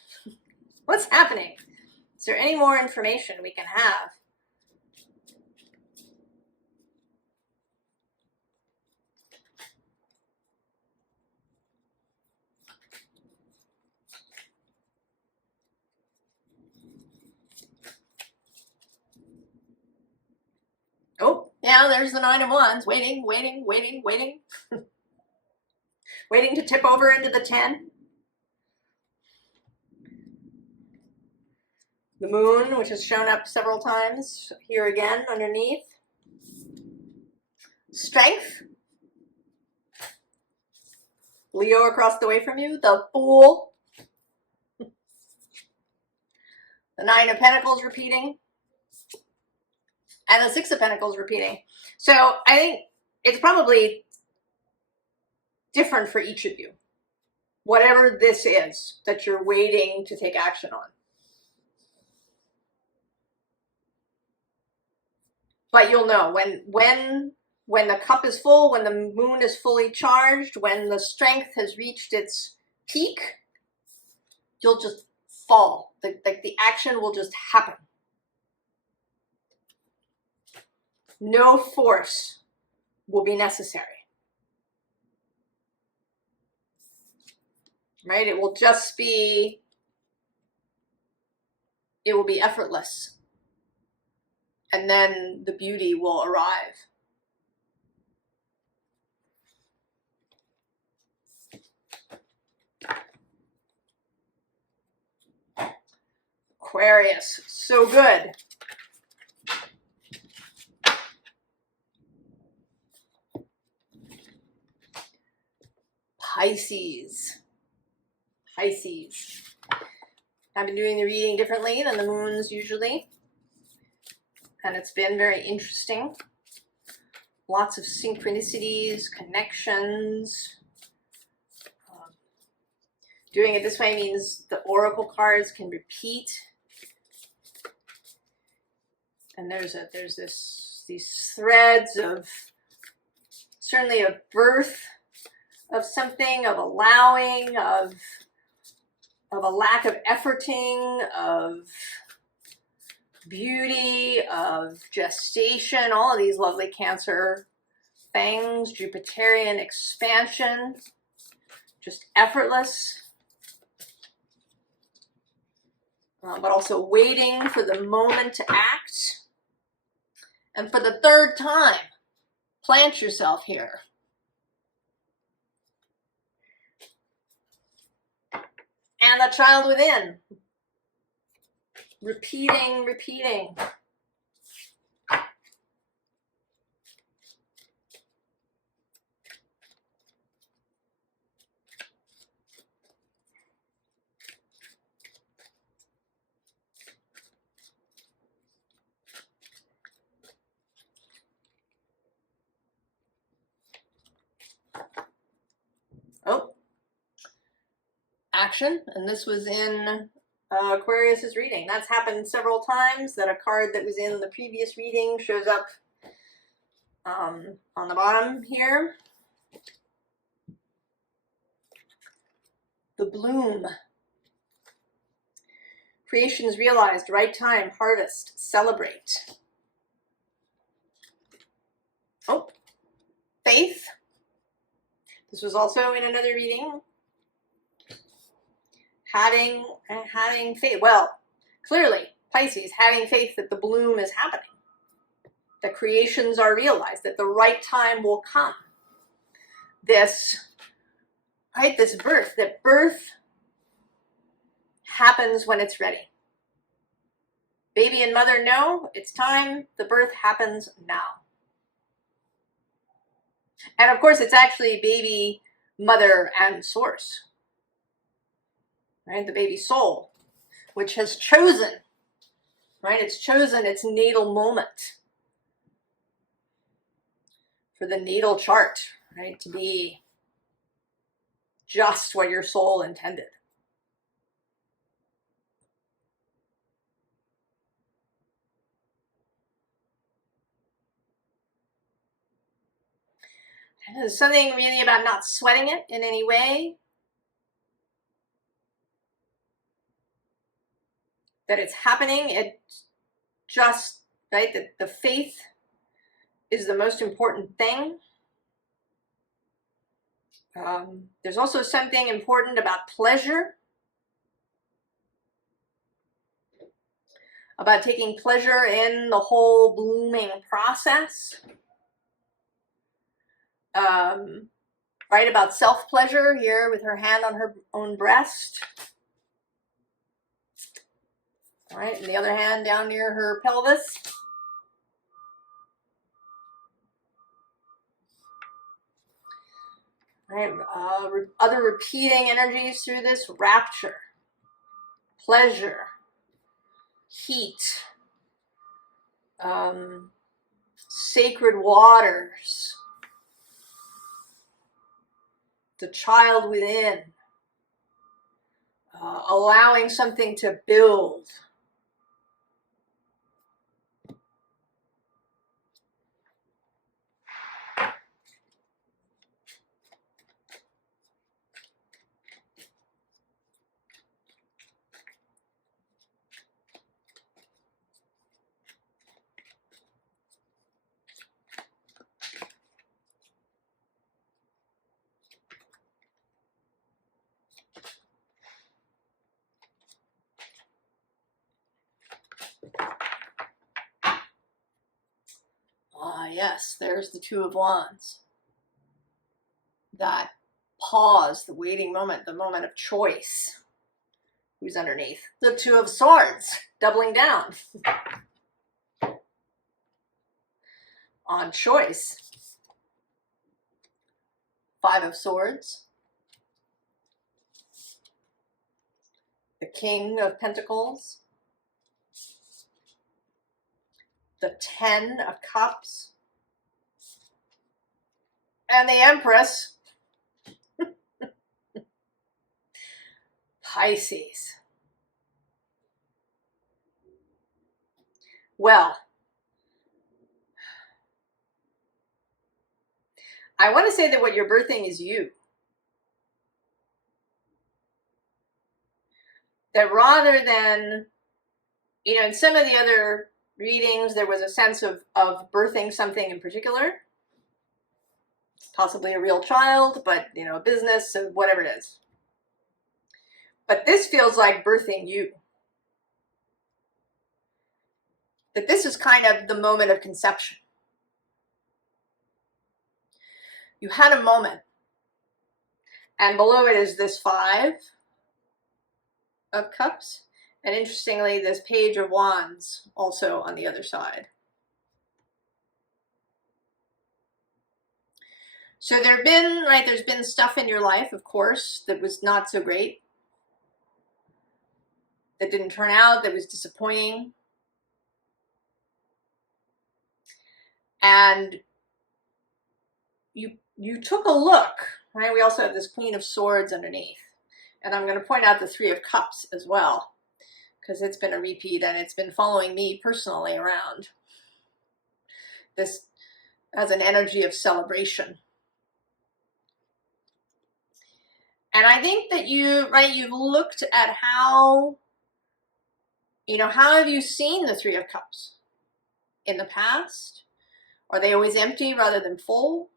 what's happening? Is there any more information we can have? Oh, yeah, there's the 9 of Wands, waiting, waiting, waiting, waiting. Waiting to tip over into the 10. The moon, which has shown up several times, here again underneath. Strength. Leo across the way from you. The Fool. The 9 of Pentacles repeating. And the 6 of Pentacles repeating. So I think it's probably different for each of you. Whatever this is that you're waiting to take action on. But you'll know when the cup is full, when the moon is fully charged, when the strength has reached its peak, you'll just fall. The action will just happen. No force will be necessary. Right? It will just be, it will be effortless. And then the beauty will arrive. Aquarius, so good. Pisces. Pisces. I've been doing the reading differently than the moons usually. And it's been very interesting. Lots of synchronicities, connections. Doing it this way means the oracle cards can repeat. And there's these threads of certainly a birth of something, of allowing, of a lack of efforting, of beauty, of gestation, all of these lovely Cancer things, Jupiterian expansion, just effortless, but also waiting for the moment to act. And for the 3rd time, plant yourself here. And the child within. Repeating, repeating. Oh, action. And this was in Aquarius's reading. That's happened several times, that a card that was in the previous reading shows up on the bottom here. The bloom. Creation is realized, right time, harvest, celebrate. Oh, faith. This was also in another reading. Having faith. Well, clearly, Pisces, having faith that the bloom is happening. That creations are realized, that the right time will come. This birth, that birth happens when it's ready. Baby and mother know it's time, the birth happens now. And of course, it's actually baby, mother, and source. Right? The baby soul, which has chosen, right? It's chosen its natal moment for the natal chart, right? To be just what your soul intended. And there's something really about not sweating it in any way. That it's happening, it just, right, that the faith is the most important thing. There's also something important about pleasure, about taking pleasure in the whole blooming process. Right, about self-pleasure here with her hand on her own breast. All right, and the other hand down near her pelvis. All right, other repeating energies through this: rapture, pleasure, heat, sacred waters, the child within, allowing something to build. Yes, there's the Two of Wands. That pause, the waiting moment, the moment of choice. Who's underneath? The Two of Swords, doubling down on choice. Five of Swords. The King of Pentacles. The Ten of Cups. And the Empress. Pisces. Well, I want to say that what you're birthing is you. That rather than, in some of the other readings, there was a sense of birthing something in particular. Possibly a real child, but, a business, or whatever it is. But this feels like birthing you. That this is kind of the moment of conception. You had a moment. And below it is this 5. of Cups. And interestingly, this Page of Wands also on the other side. So there's been stuff in your life, of course, that was not so great, that didn't turn out, that was disappointing. And you took a look, right? We also have this Queen of Swords underneath. And I'm going to point out the Three of Cups as well, because it's been a repeat and it's been following me personally around. This as an energy of celebration. And I think that you've looked at how have you seen the Three of Cups in the past? Are they always empty rather than full?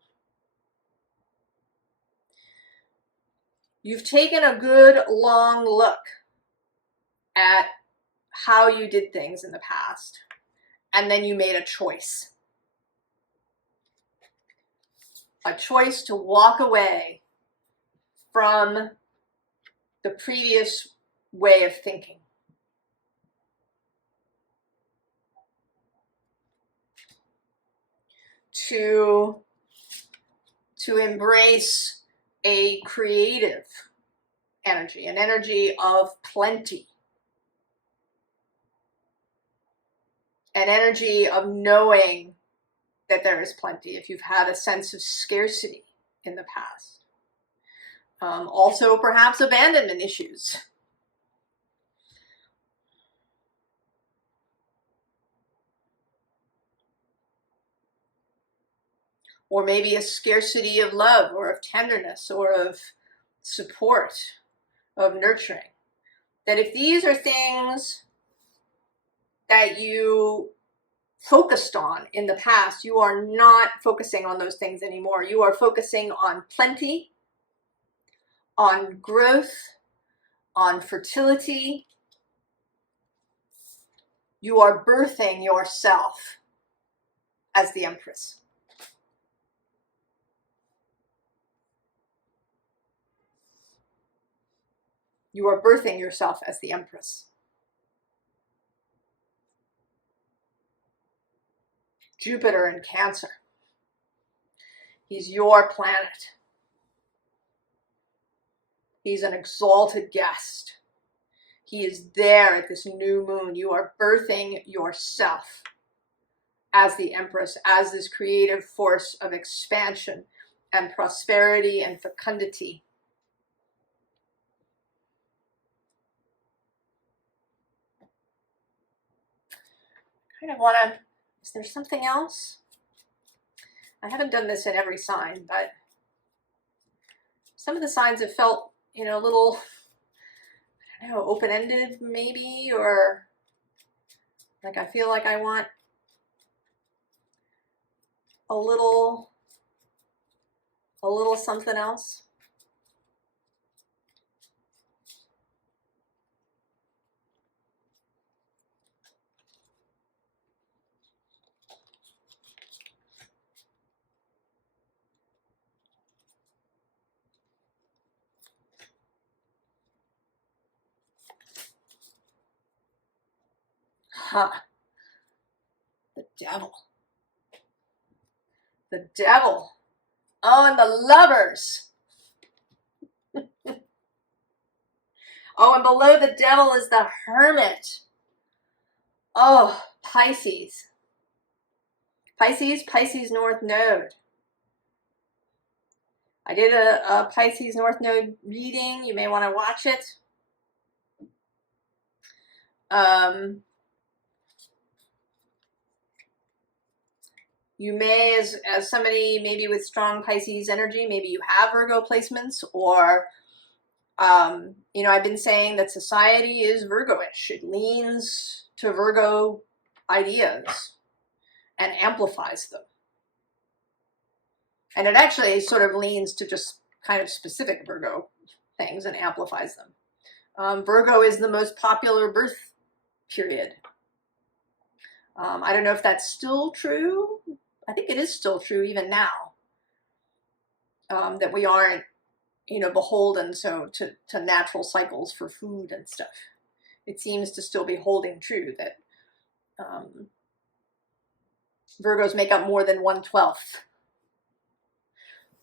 You've taken a good long look at how you did things in the past, and then you made a choice. A choice to walk away from the previous way of thinking. To embrace a creative energy, an energy of plenty, an energy of knowing that there is plenty if you've had a sense of scarcity in the past. Also, perhaps abandonment issues. Or maybe a scarcity of love or of tenderness or of support, of nurturing. That if these are things that you focused on in the past, you are not focusing on those things anymore. You are focusing on plenty, on growth, on fertility. You are birthing yourself as the Empress. You are birthing yourself as the Empress. Jupiter in Cancer. He's your planet. He's an exalted guest. He is there at this new moon. You are birthing yourself as the Empress, as this creative force of expansion and prosperity and fecundity. Is there something else? I haven't done this in every sign, but some of the signs have felt, a little, I don't know, open-ended maybe, or like I feel like I want a little something else. Huh. The Devil. The Devil. Oh, and the Lovers. Oh, and below the Devil is the Hermit. Oh, Pisces. Pisces North Node. I did a Pisces North Node reading. You may want to watch it. You may, as somebody maybe with strong Pisces energy, maybe you have Virgo placements, or, I've been saying that society is Virgo-ish. It leans to Virgo ideas and amplifies them. And it actually sort of leans to just kind of specific Virgo things and amplifies them. Virgo is the most popular birth period. I don't know if that's still true. I think it is still true even now, that we aren't you know, beholden to natural cycles for food and stuff. It seems to still be holding true that Virgos make up more than 1/12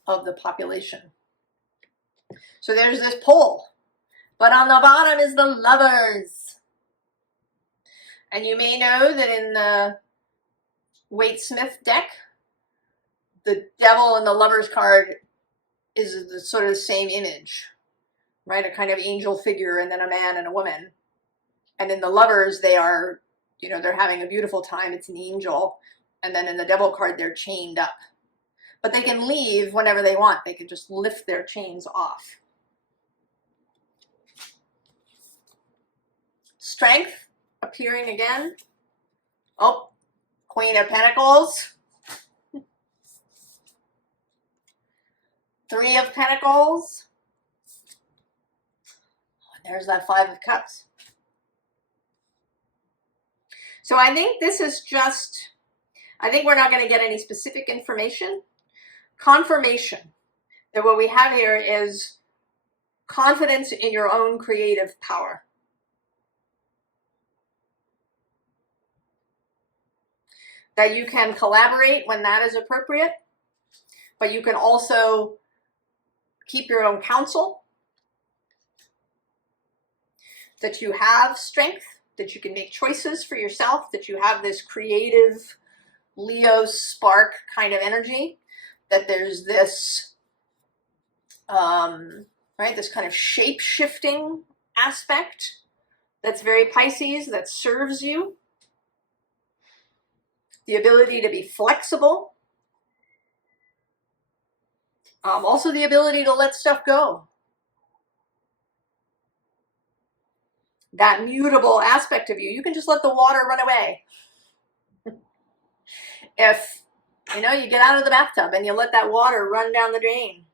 of the population. So there's this pole, but on the bottom is the Lovers. And you may know that in the Waite Smith deck, the Devil and the Lovers card is the sort of the same image, right? A kind of angel figure and then a man and a woman. And in the Lovers, they are, you know, they're having a beautiful time. It's an angel. And then in the Devil card, they're chained up. But they can leave whenever they want. They can just lift their chains off. Strength appearing again. Oh, Queen of Pentacles. 3 of Pentacles. There's that 5 of Cups. So I think this is just, I think we're not going to get any specific information. Confirmation that what we have here is confidence in your own creative power. That you can collaborate when that is appropriate, but you can also keep your own counsel. That you have strength, that you can make choices for yourself, that you have this creative Leo spark kind of energy, that there's this, right, this kind of shape-shifting aspect that's very Pisces, that serves you. The ability to be flexible. Also the ability to let stuff go. That mutable aspect of you. You can just let the water run away. If, you know, you get out of the bathtub and you let that water run down the drain.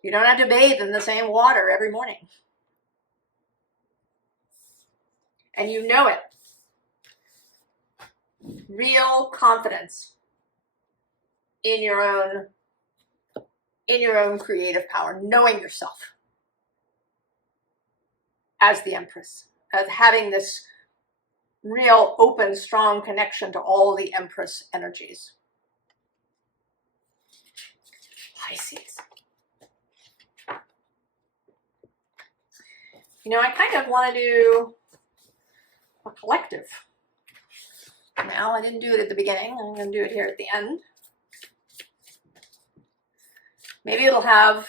You don't have to bathe in the same water every morning. And you know it. Real confidence in your own creative power, knowing yourself as the Empress, as having this real open, strong connection to all the Empress energies. Pisces. You know, I kind of want to do a collective. Now, I didn't do it at the beginning. I'm going to do it here at the end. Maybe it'll have,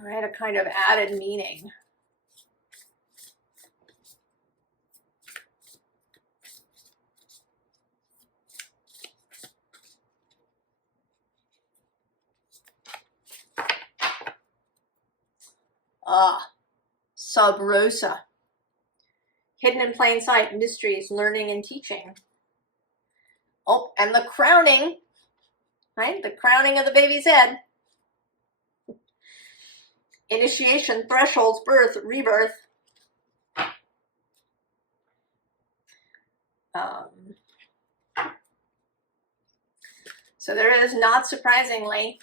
right, a kind of added meaning. Sub Rosa. Hidden in plain sight, mysteries, learning and teaching. Oh, and the crowning, right? The crowning of the baby's head. Initiation, thresholds, birth, rebirth. So there is, not surprisingly,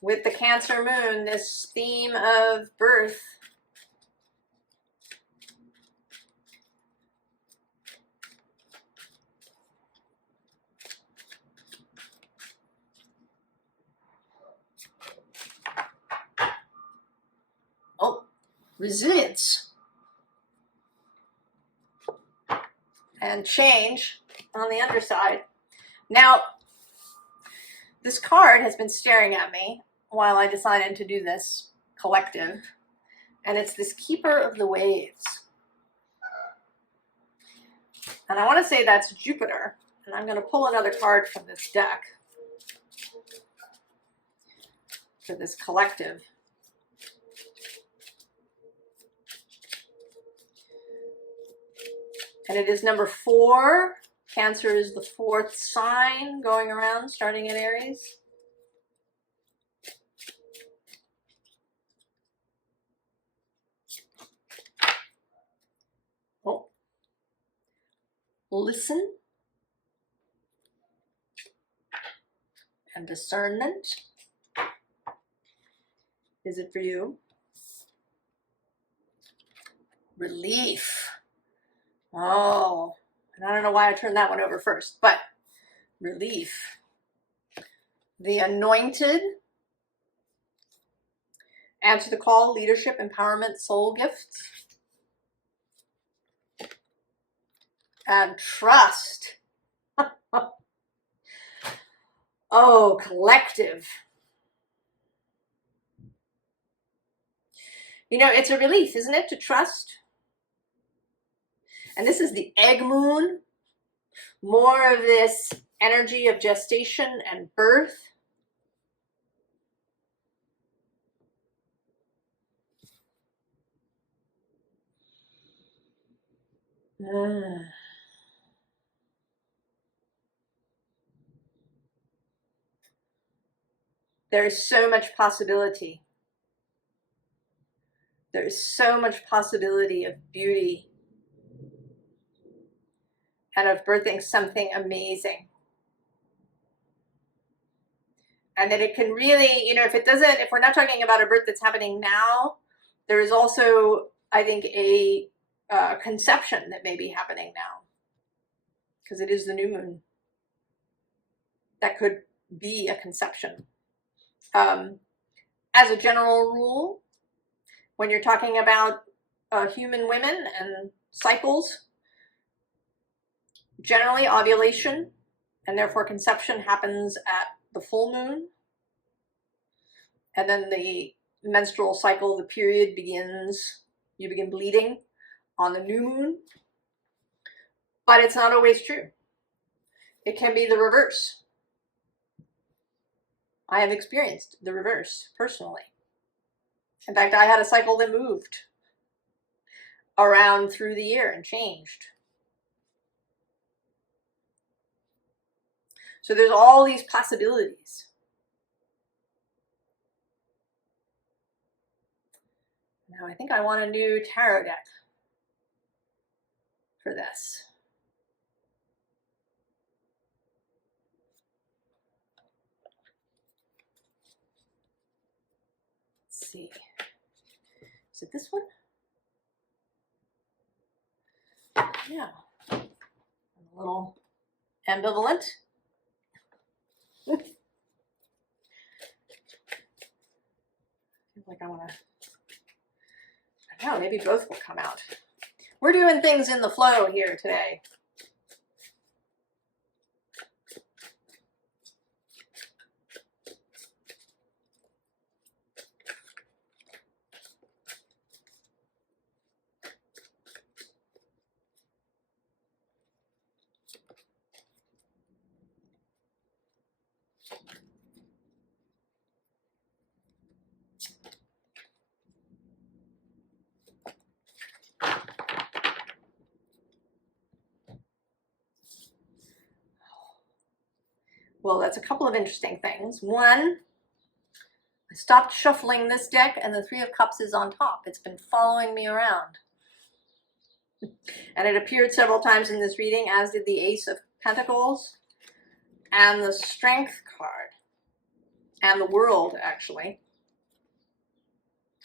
with the Cancer moon, this theme of birth. Oh, resilience. And change on the underside. Now, this card has been staring at me while I decided to do this collective, and it's this Keeper of the Waves. And I want to say that's Jupiter, and I'm going to pull another card from this deck for this collective. And it is number 4. Cancer is the 4th sign going around, starting at Aries. Oh. Listen. and discernment. Is it for you? Relief. Oh, and I don't know why I turned that one over first, but relief. The Anointed. Answer the call, leadership, empowerment, soul gifts. And trust. Oh, collective. You know, it's a relief, isn't it, to trust? And this is the egg moon. More of this energy of gestation and birth. There is so much possibility. There is so much possibility of beauty and of birthing something amazing. And that it can really, you know, if we're not talking about a birth that's happening now, there is also, I think, a conception that may be happening now. Because it is the new moon. That could be a conception. As a general rule, when you're talking about human women and cycles, generally ovulation and therefore conception happens at the full moon. And then the menstrual cycle, the period begins, you begin bleeding on the new moon. But it's not always true. It can be the reverse. I have experienced the reverse personally. In fact, I had a cycle that moved around through the year and changed. So there's all these possibilities. Now I think I want a new tarot deck for this. Let's see. Is it this one? Yeah. A little ambivalent. I feel like I want to, I don't know, maybe both will come out. We're doing things in the flow here today. Well, that's a couple of interesting things. One, I stopped shuffling this deck and the Three of Cups is on top. It's been following me around. And it appeared several times in this reading, as did the Ace of Pentacles and the Strength card. And the World, actually.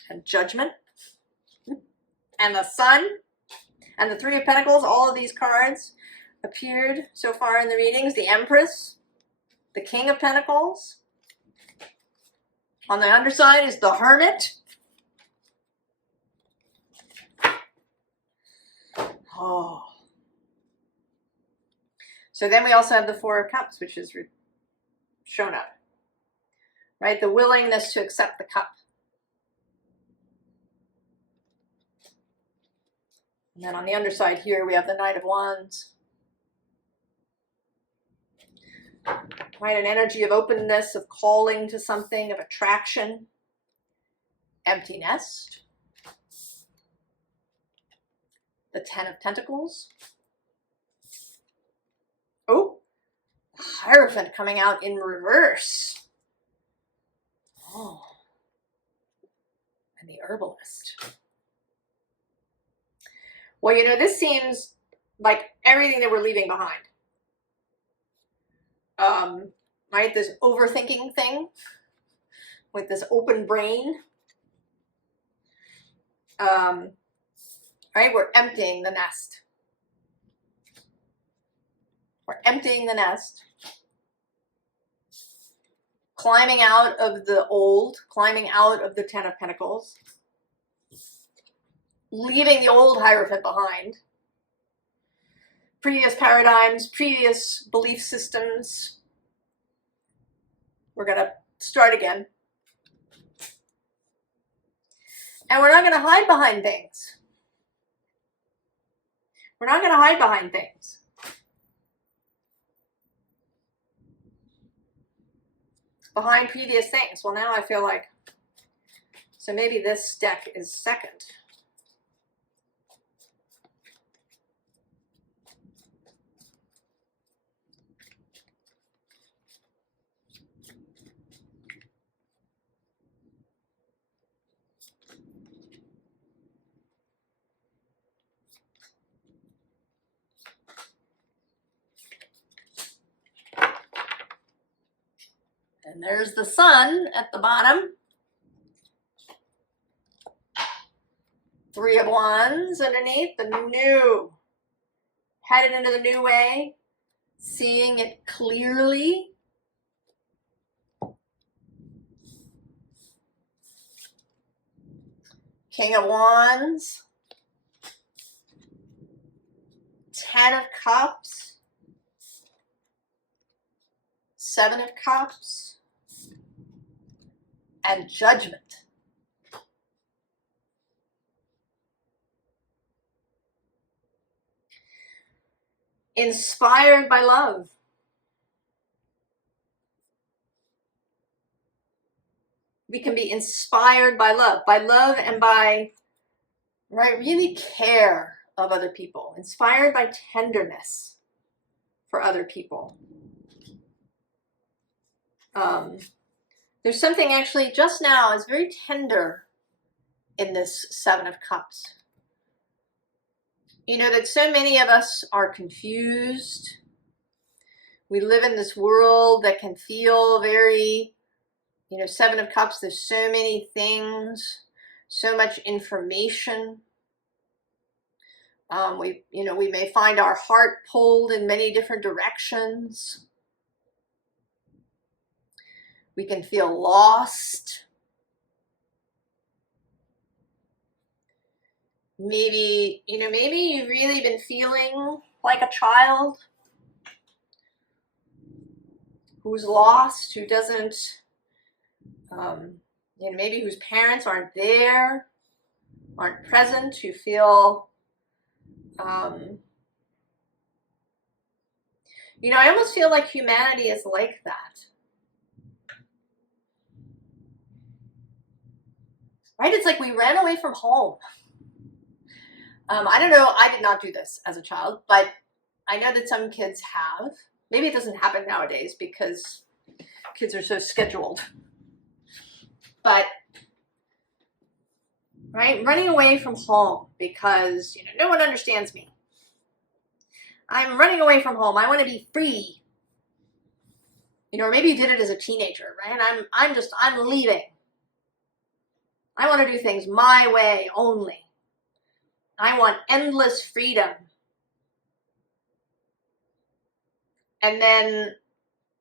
And Judgment. And the Sun. And the Three of Pentacles. All of these cards appeared so far in the readings. The Empress. The King of Pentacles. On the underside is the Hermit. Oh. So then we also have the Four of Cups, which is shown up. Right? The willingness to accept the cup. And then on the underside here, we have the Knight of Wands. Right, an energy of openness, of calling to something, of attraction. Empty nest. The Ten of Pentacles. Oh, the Hierophant coming out in reverse. Oh. And the Herbalist. Well, you know, this seems like everything that we're leaving behind. right? This overthinking thing with this open brain. Right? We're emptying the nest. We're emptying the nest. Climbing out of the old, climbing out of the Ten of Pentacles. Leaving the old Hierophant behind. Previous paradigms, previous belief systems. We're going to start again. And we're not going to hide behind things. We're not going to hide behind things. Behind previous things. Well, now I feel like, so maybe this deck is second. And there's the sun at the bottom. Three of Wands underneath, the new. Headed into the new way. Seeing it clearly. King of Wands. 10 of Cups. 7 of Cups. And Judgment. Inspired by love. We can be inspired by love and by, right, really care of other people. Inspired by tenderness for other people. There's something actually just now is very tender in this 7 of Cups. You know that so many of us are confused. We live in this world that can feel very, you know, 7 of Cups, there's so many things, so much information. We may find our heart pulled in many different directions. We can feel lost. Maybe you've really been feeling like a child who's lost, who doesn't, maybe whose parents aren't there, aren't present, who feel, I almost feel like humanity is like that. Right? It's like we ran away from home. I don't know, I did not do this as a child, but I know that some kids have. Maybe it doesn't happen nowadays because kids are so scheduled. But, right, running away from home because, no one understands me. I'm running away from home. I want to be free. Or maybe you did it as a teenager, right? I'm leaving. I want to do things my way only. I want endless freedom. And then,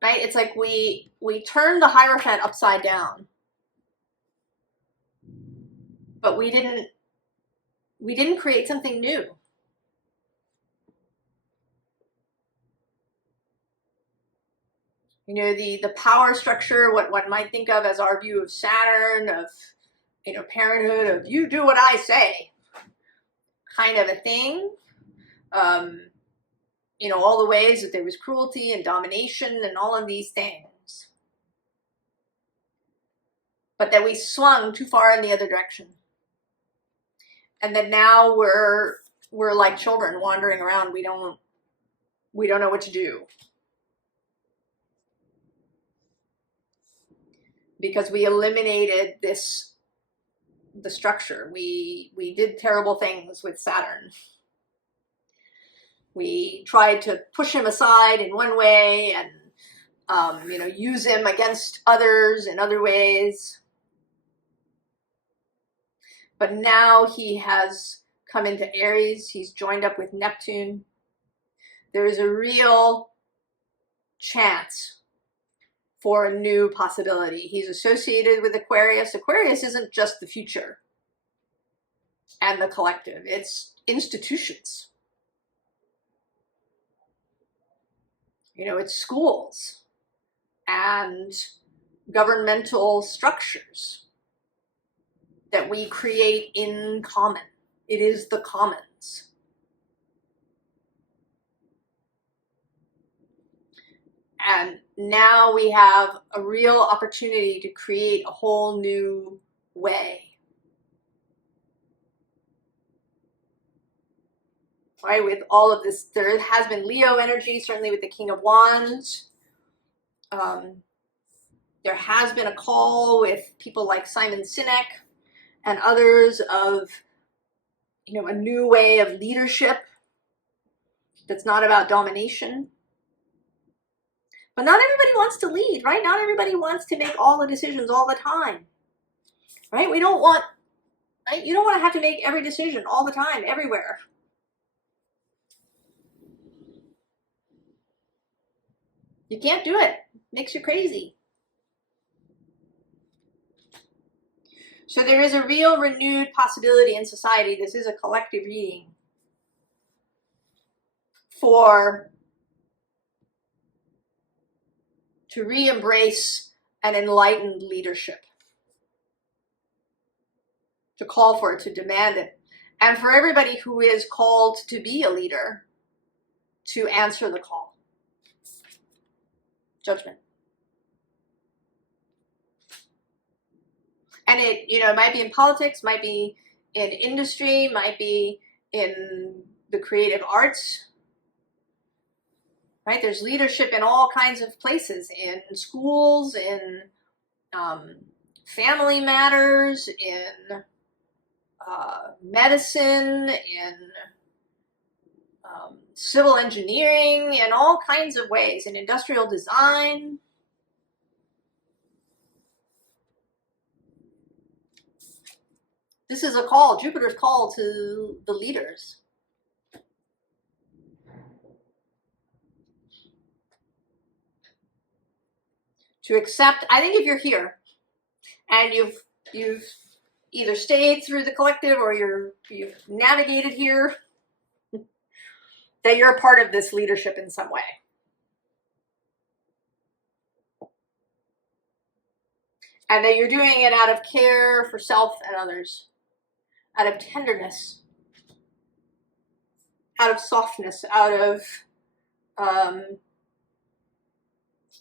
right, it's like we turned the Hierophant upside down. But we didn't create something new. The power structure, what one might think of as our view of Saturn, of parenthood, of you do what I say, kind of a thing. All the ways that there was cruelty and domination and all of these things. But that we swung too far in the other direction. And that now we're like children wandering around. We don't know what to do. Because we eliminated the structure. We did terrible things with Saturn. We tried to push him aside in one way and you know, use him against others in other ways. But now he has come into Aries. He's joined up with Neptune. There is a real chance for a new possibility. He's associated with Aquarius. Aquarius isn't just the future and the collective. It's institutions. You know, it's schools and governmental structures that we create in common. It is the commons. And now we have a real opportunity to create a whole new way. Right, with all of this, there has been Leo energy, certainly with the King of Wands. There has been a call with people like Simon Sinek and others of, you know, a new way of leadership that's not about domination. But not everybody wants to lead, right? Not everybody wants to make all the decisions all the time, right? We don't want, right? You don't want to have to make every decision all the time, everywhere. You can't do it. It makes you crazy. So there is a real renewed possibility in society. This is a collective reading to re-embrace an enlightened leadership, to call for it, to demand it, and for everybody who is called to be a leader to answer the call. Judgment. And it, you know, might be in politics, might be in industry, might be in the creative arts, right? There's leadership in all kinds of places, in schools, in family matters, in medicine, in civil engineering, in all kinds of ways, in industrial design. This is a call, Jupiter's call to the leaders. To accept, I think if you're here and you've either stayed through the collective or you've navigated here, that you're a part of this leadership in some way. And that you're doing it out of care for self and others, out of tenderness, out of softness, out of,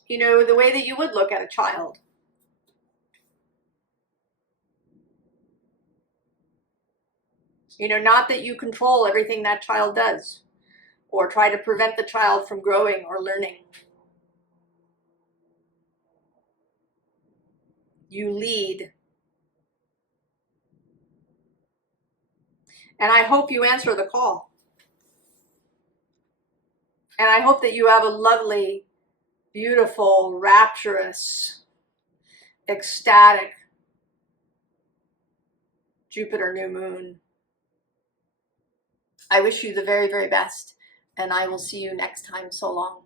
you know, the way that you would look at a child. You know, not that you control everything that child does or try to prevent the child from growing or learning. You lead. And I hope you answer the call. And I hope that you have a lovely, beautiful, rapturous, ecstatic Jupiter new moon. I wish you the very, very best, and I will see you next time. So long.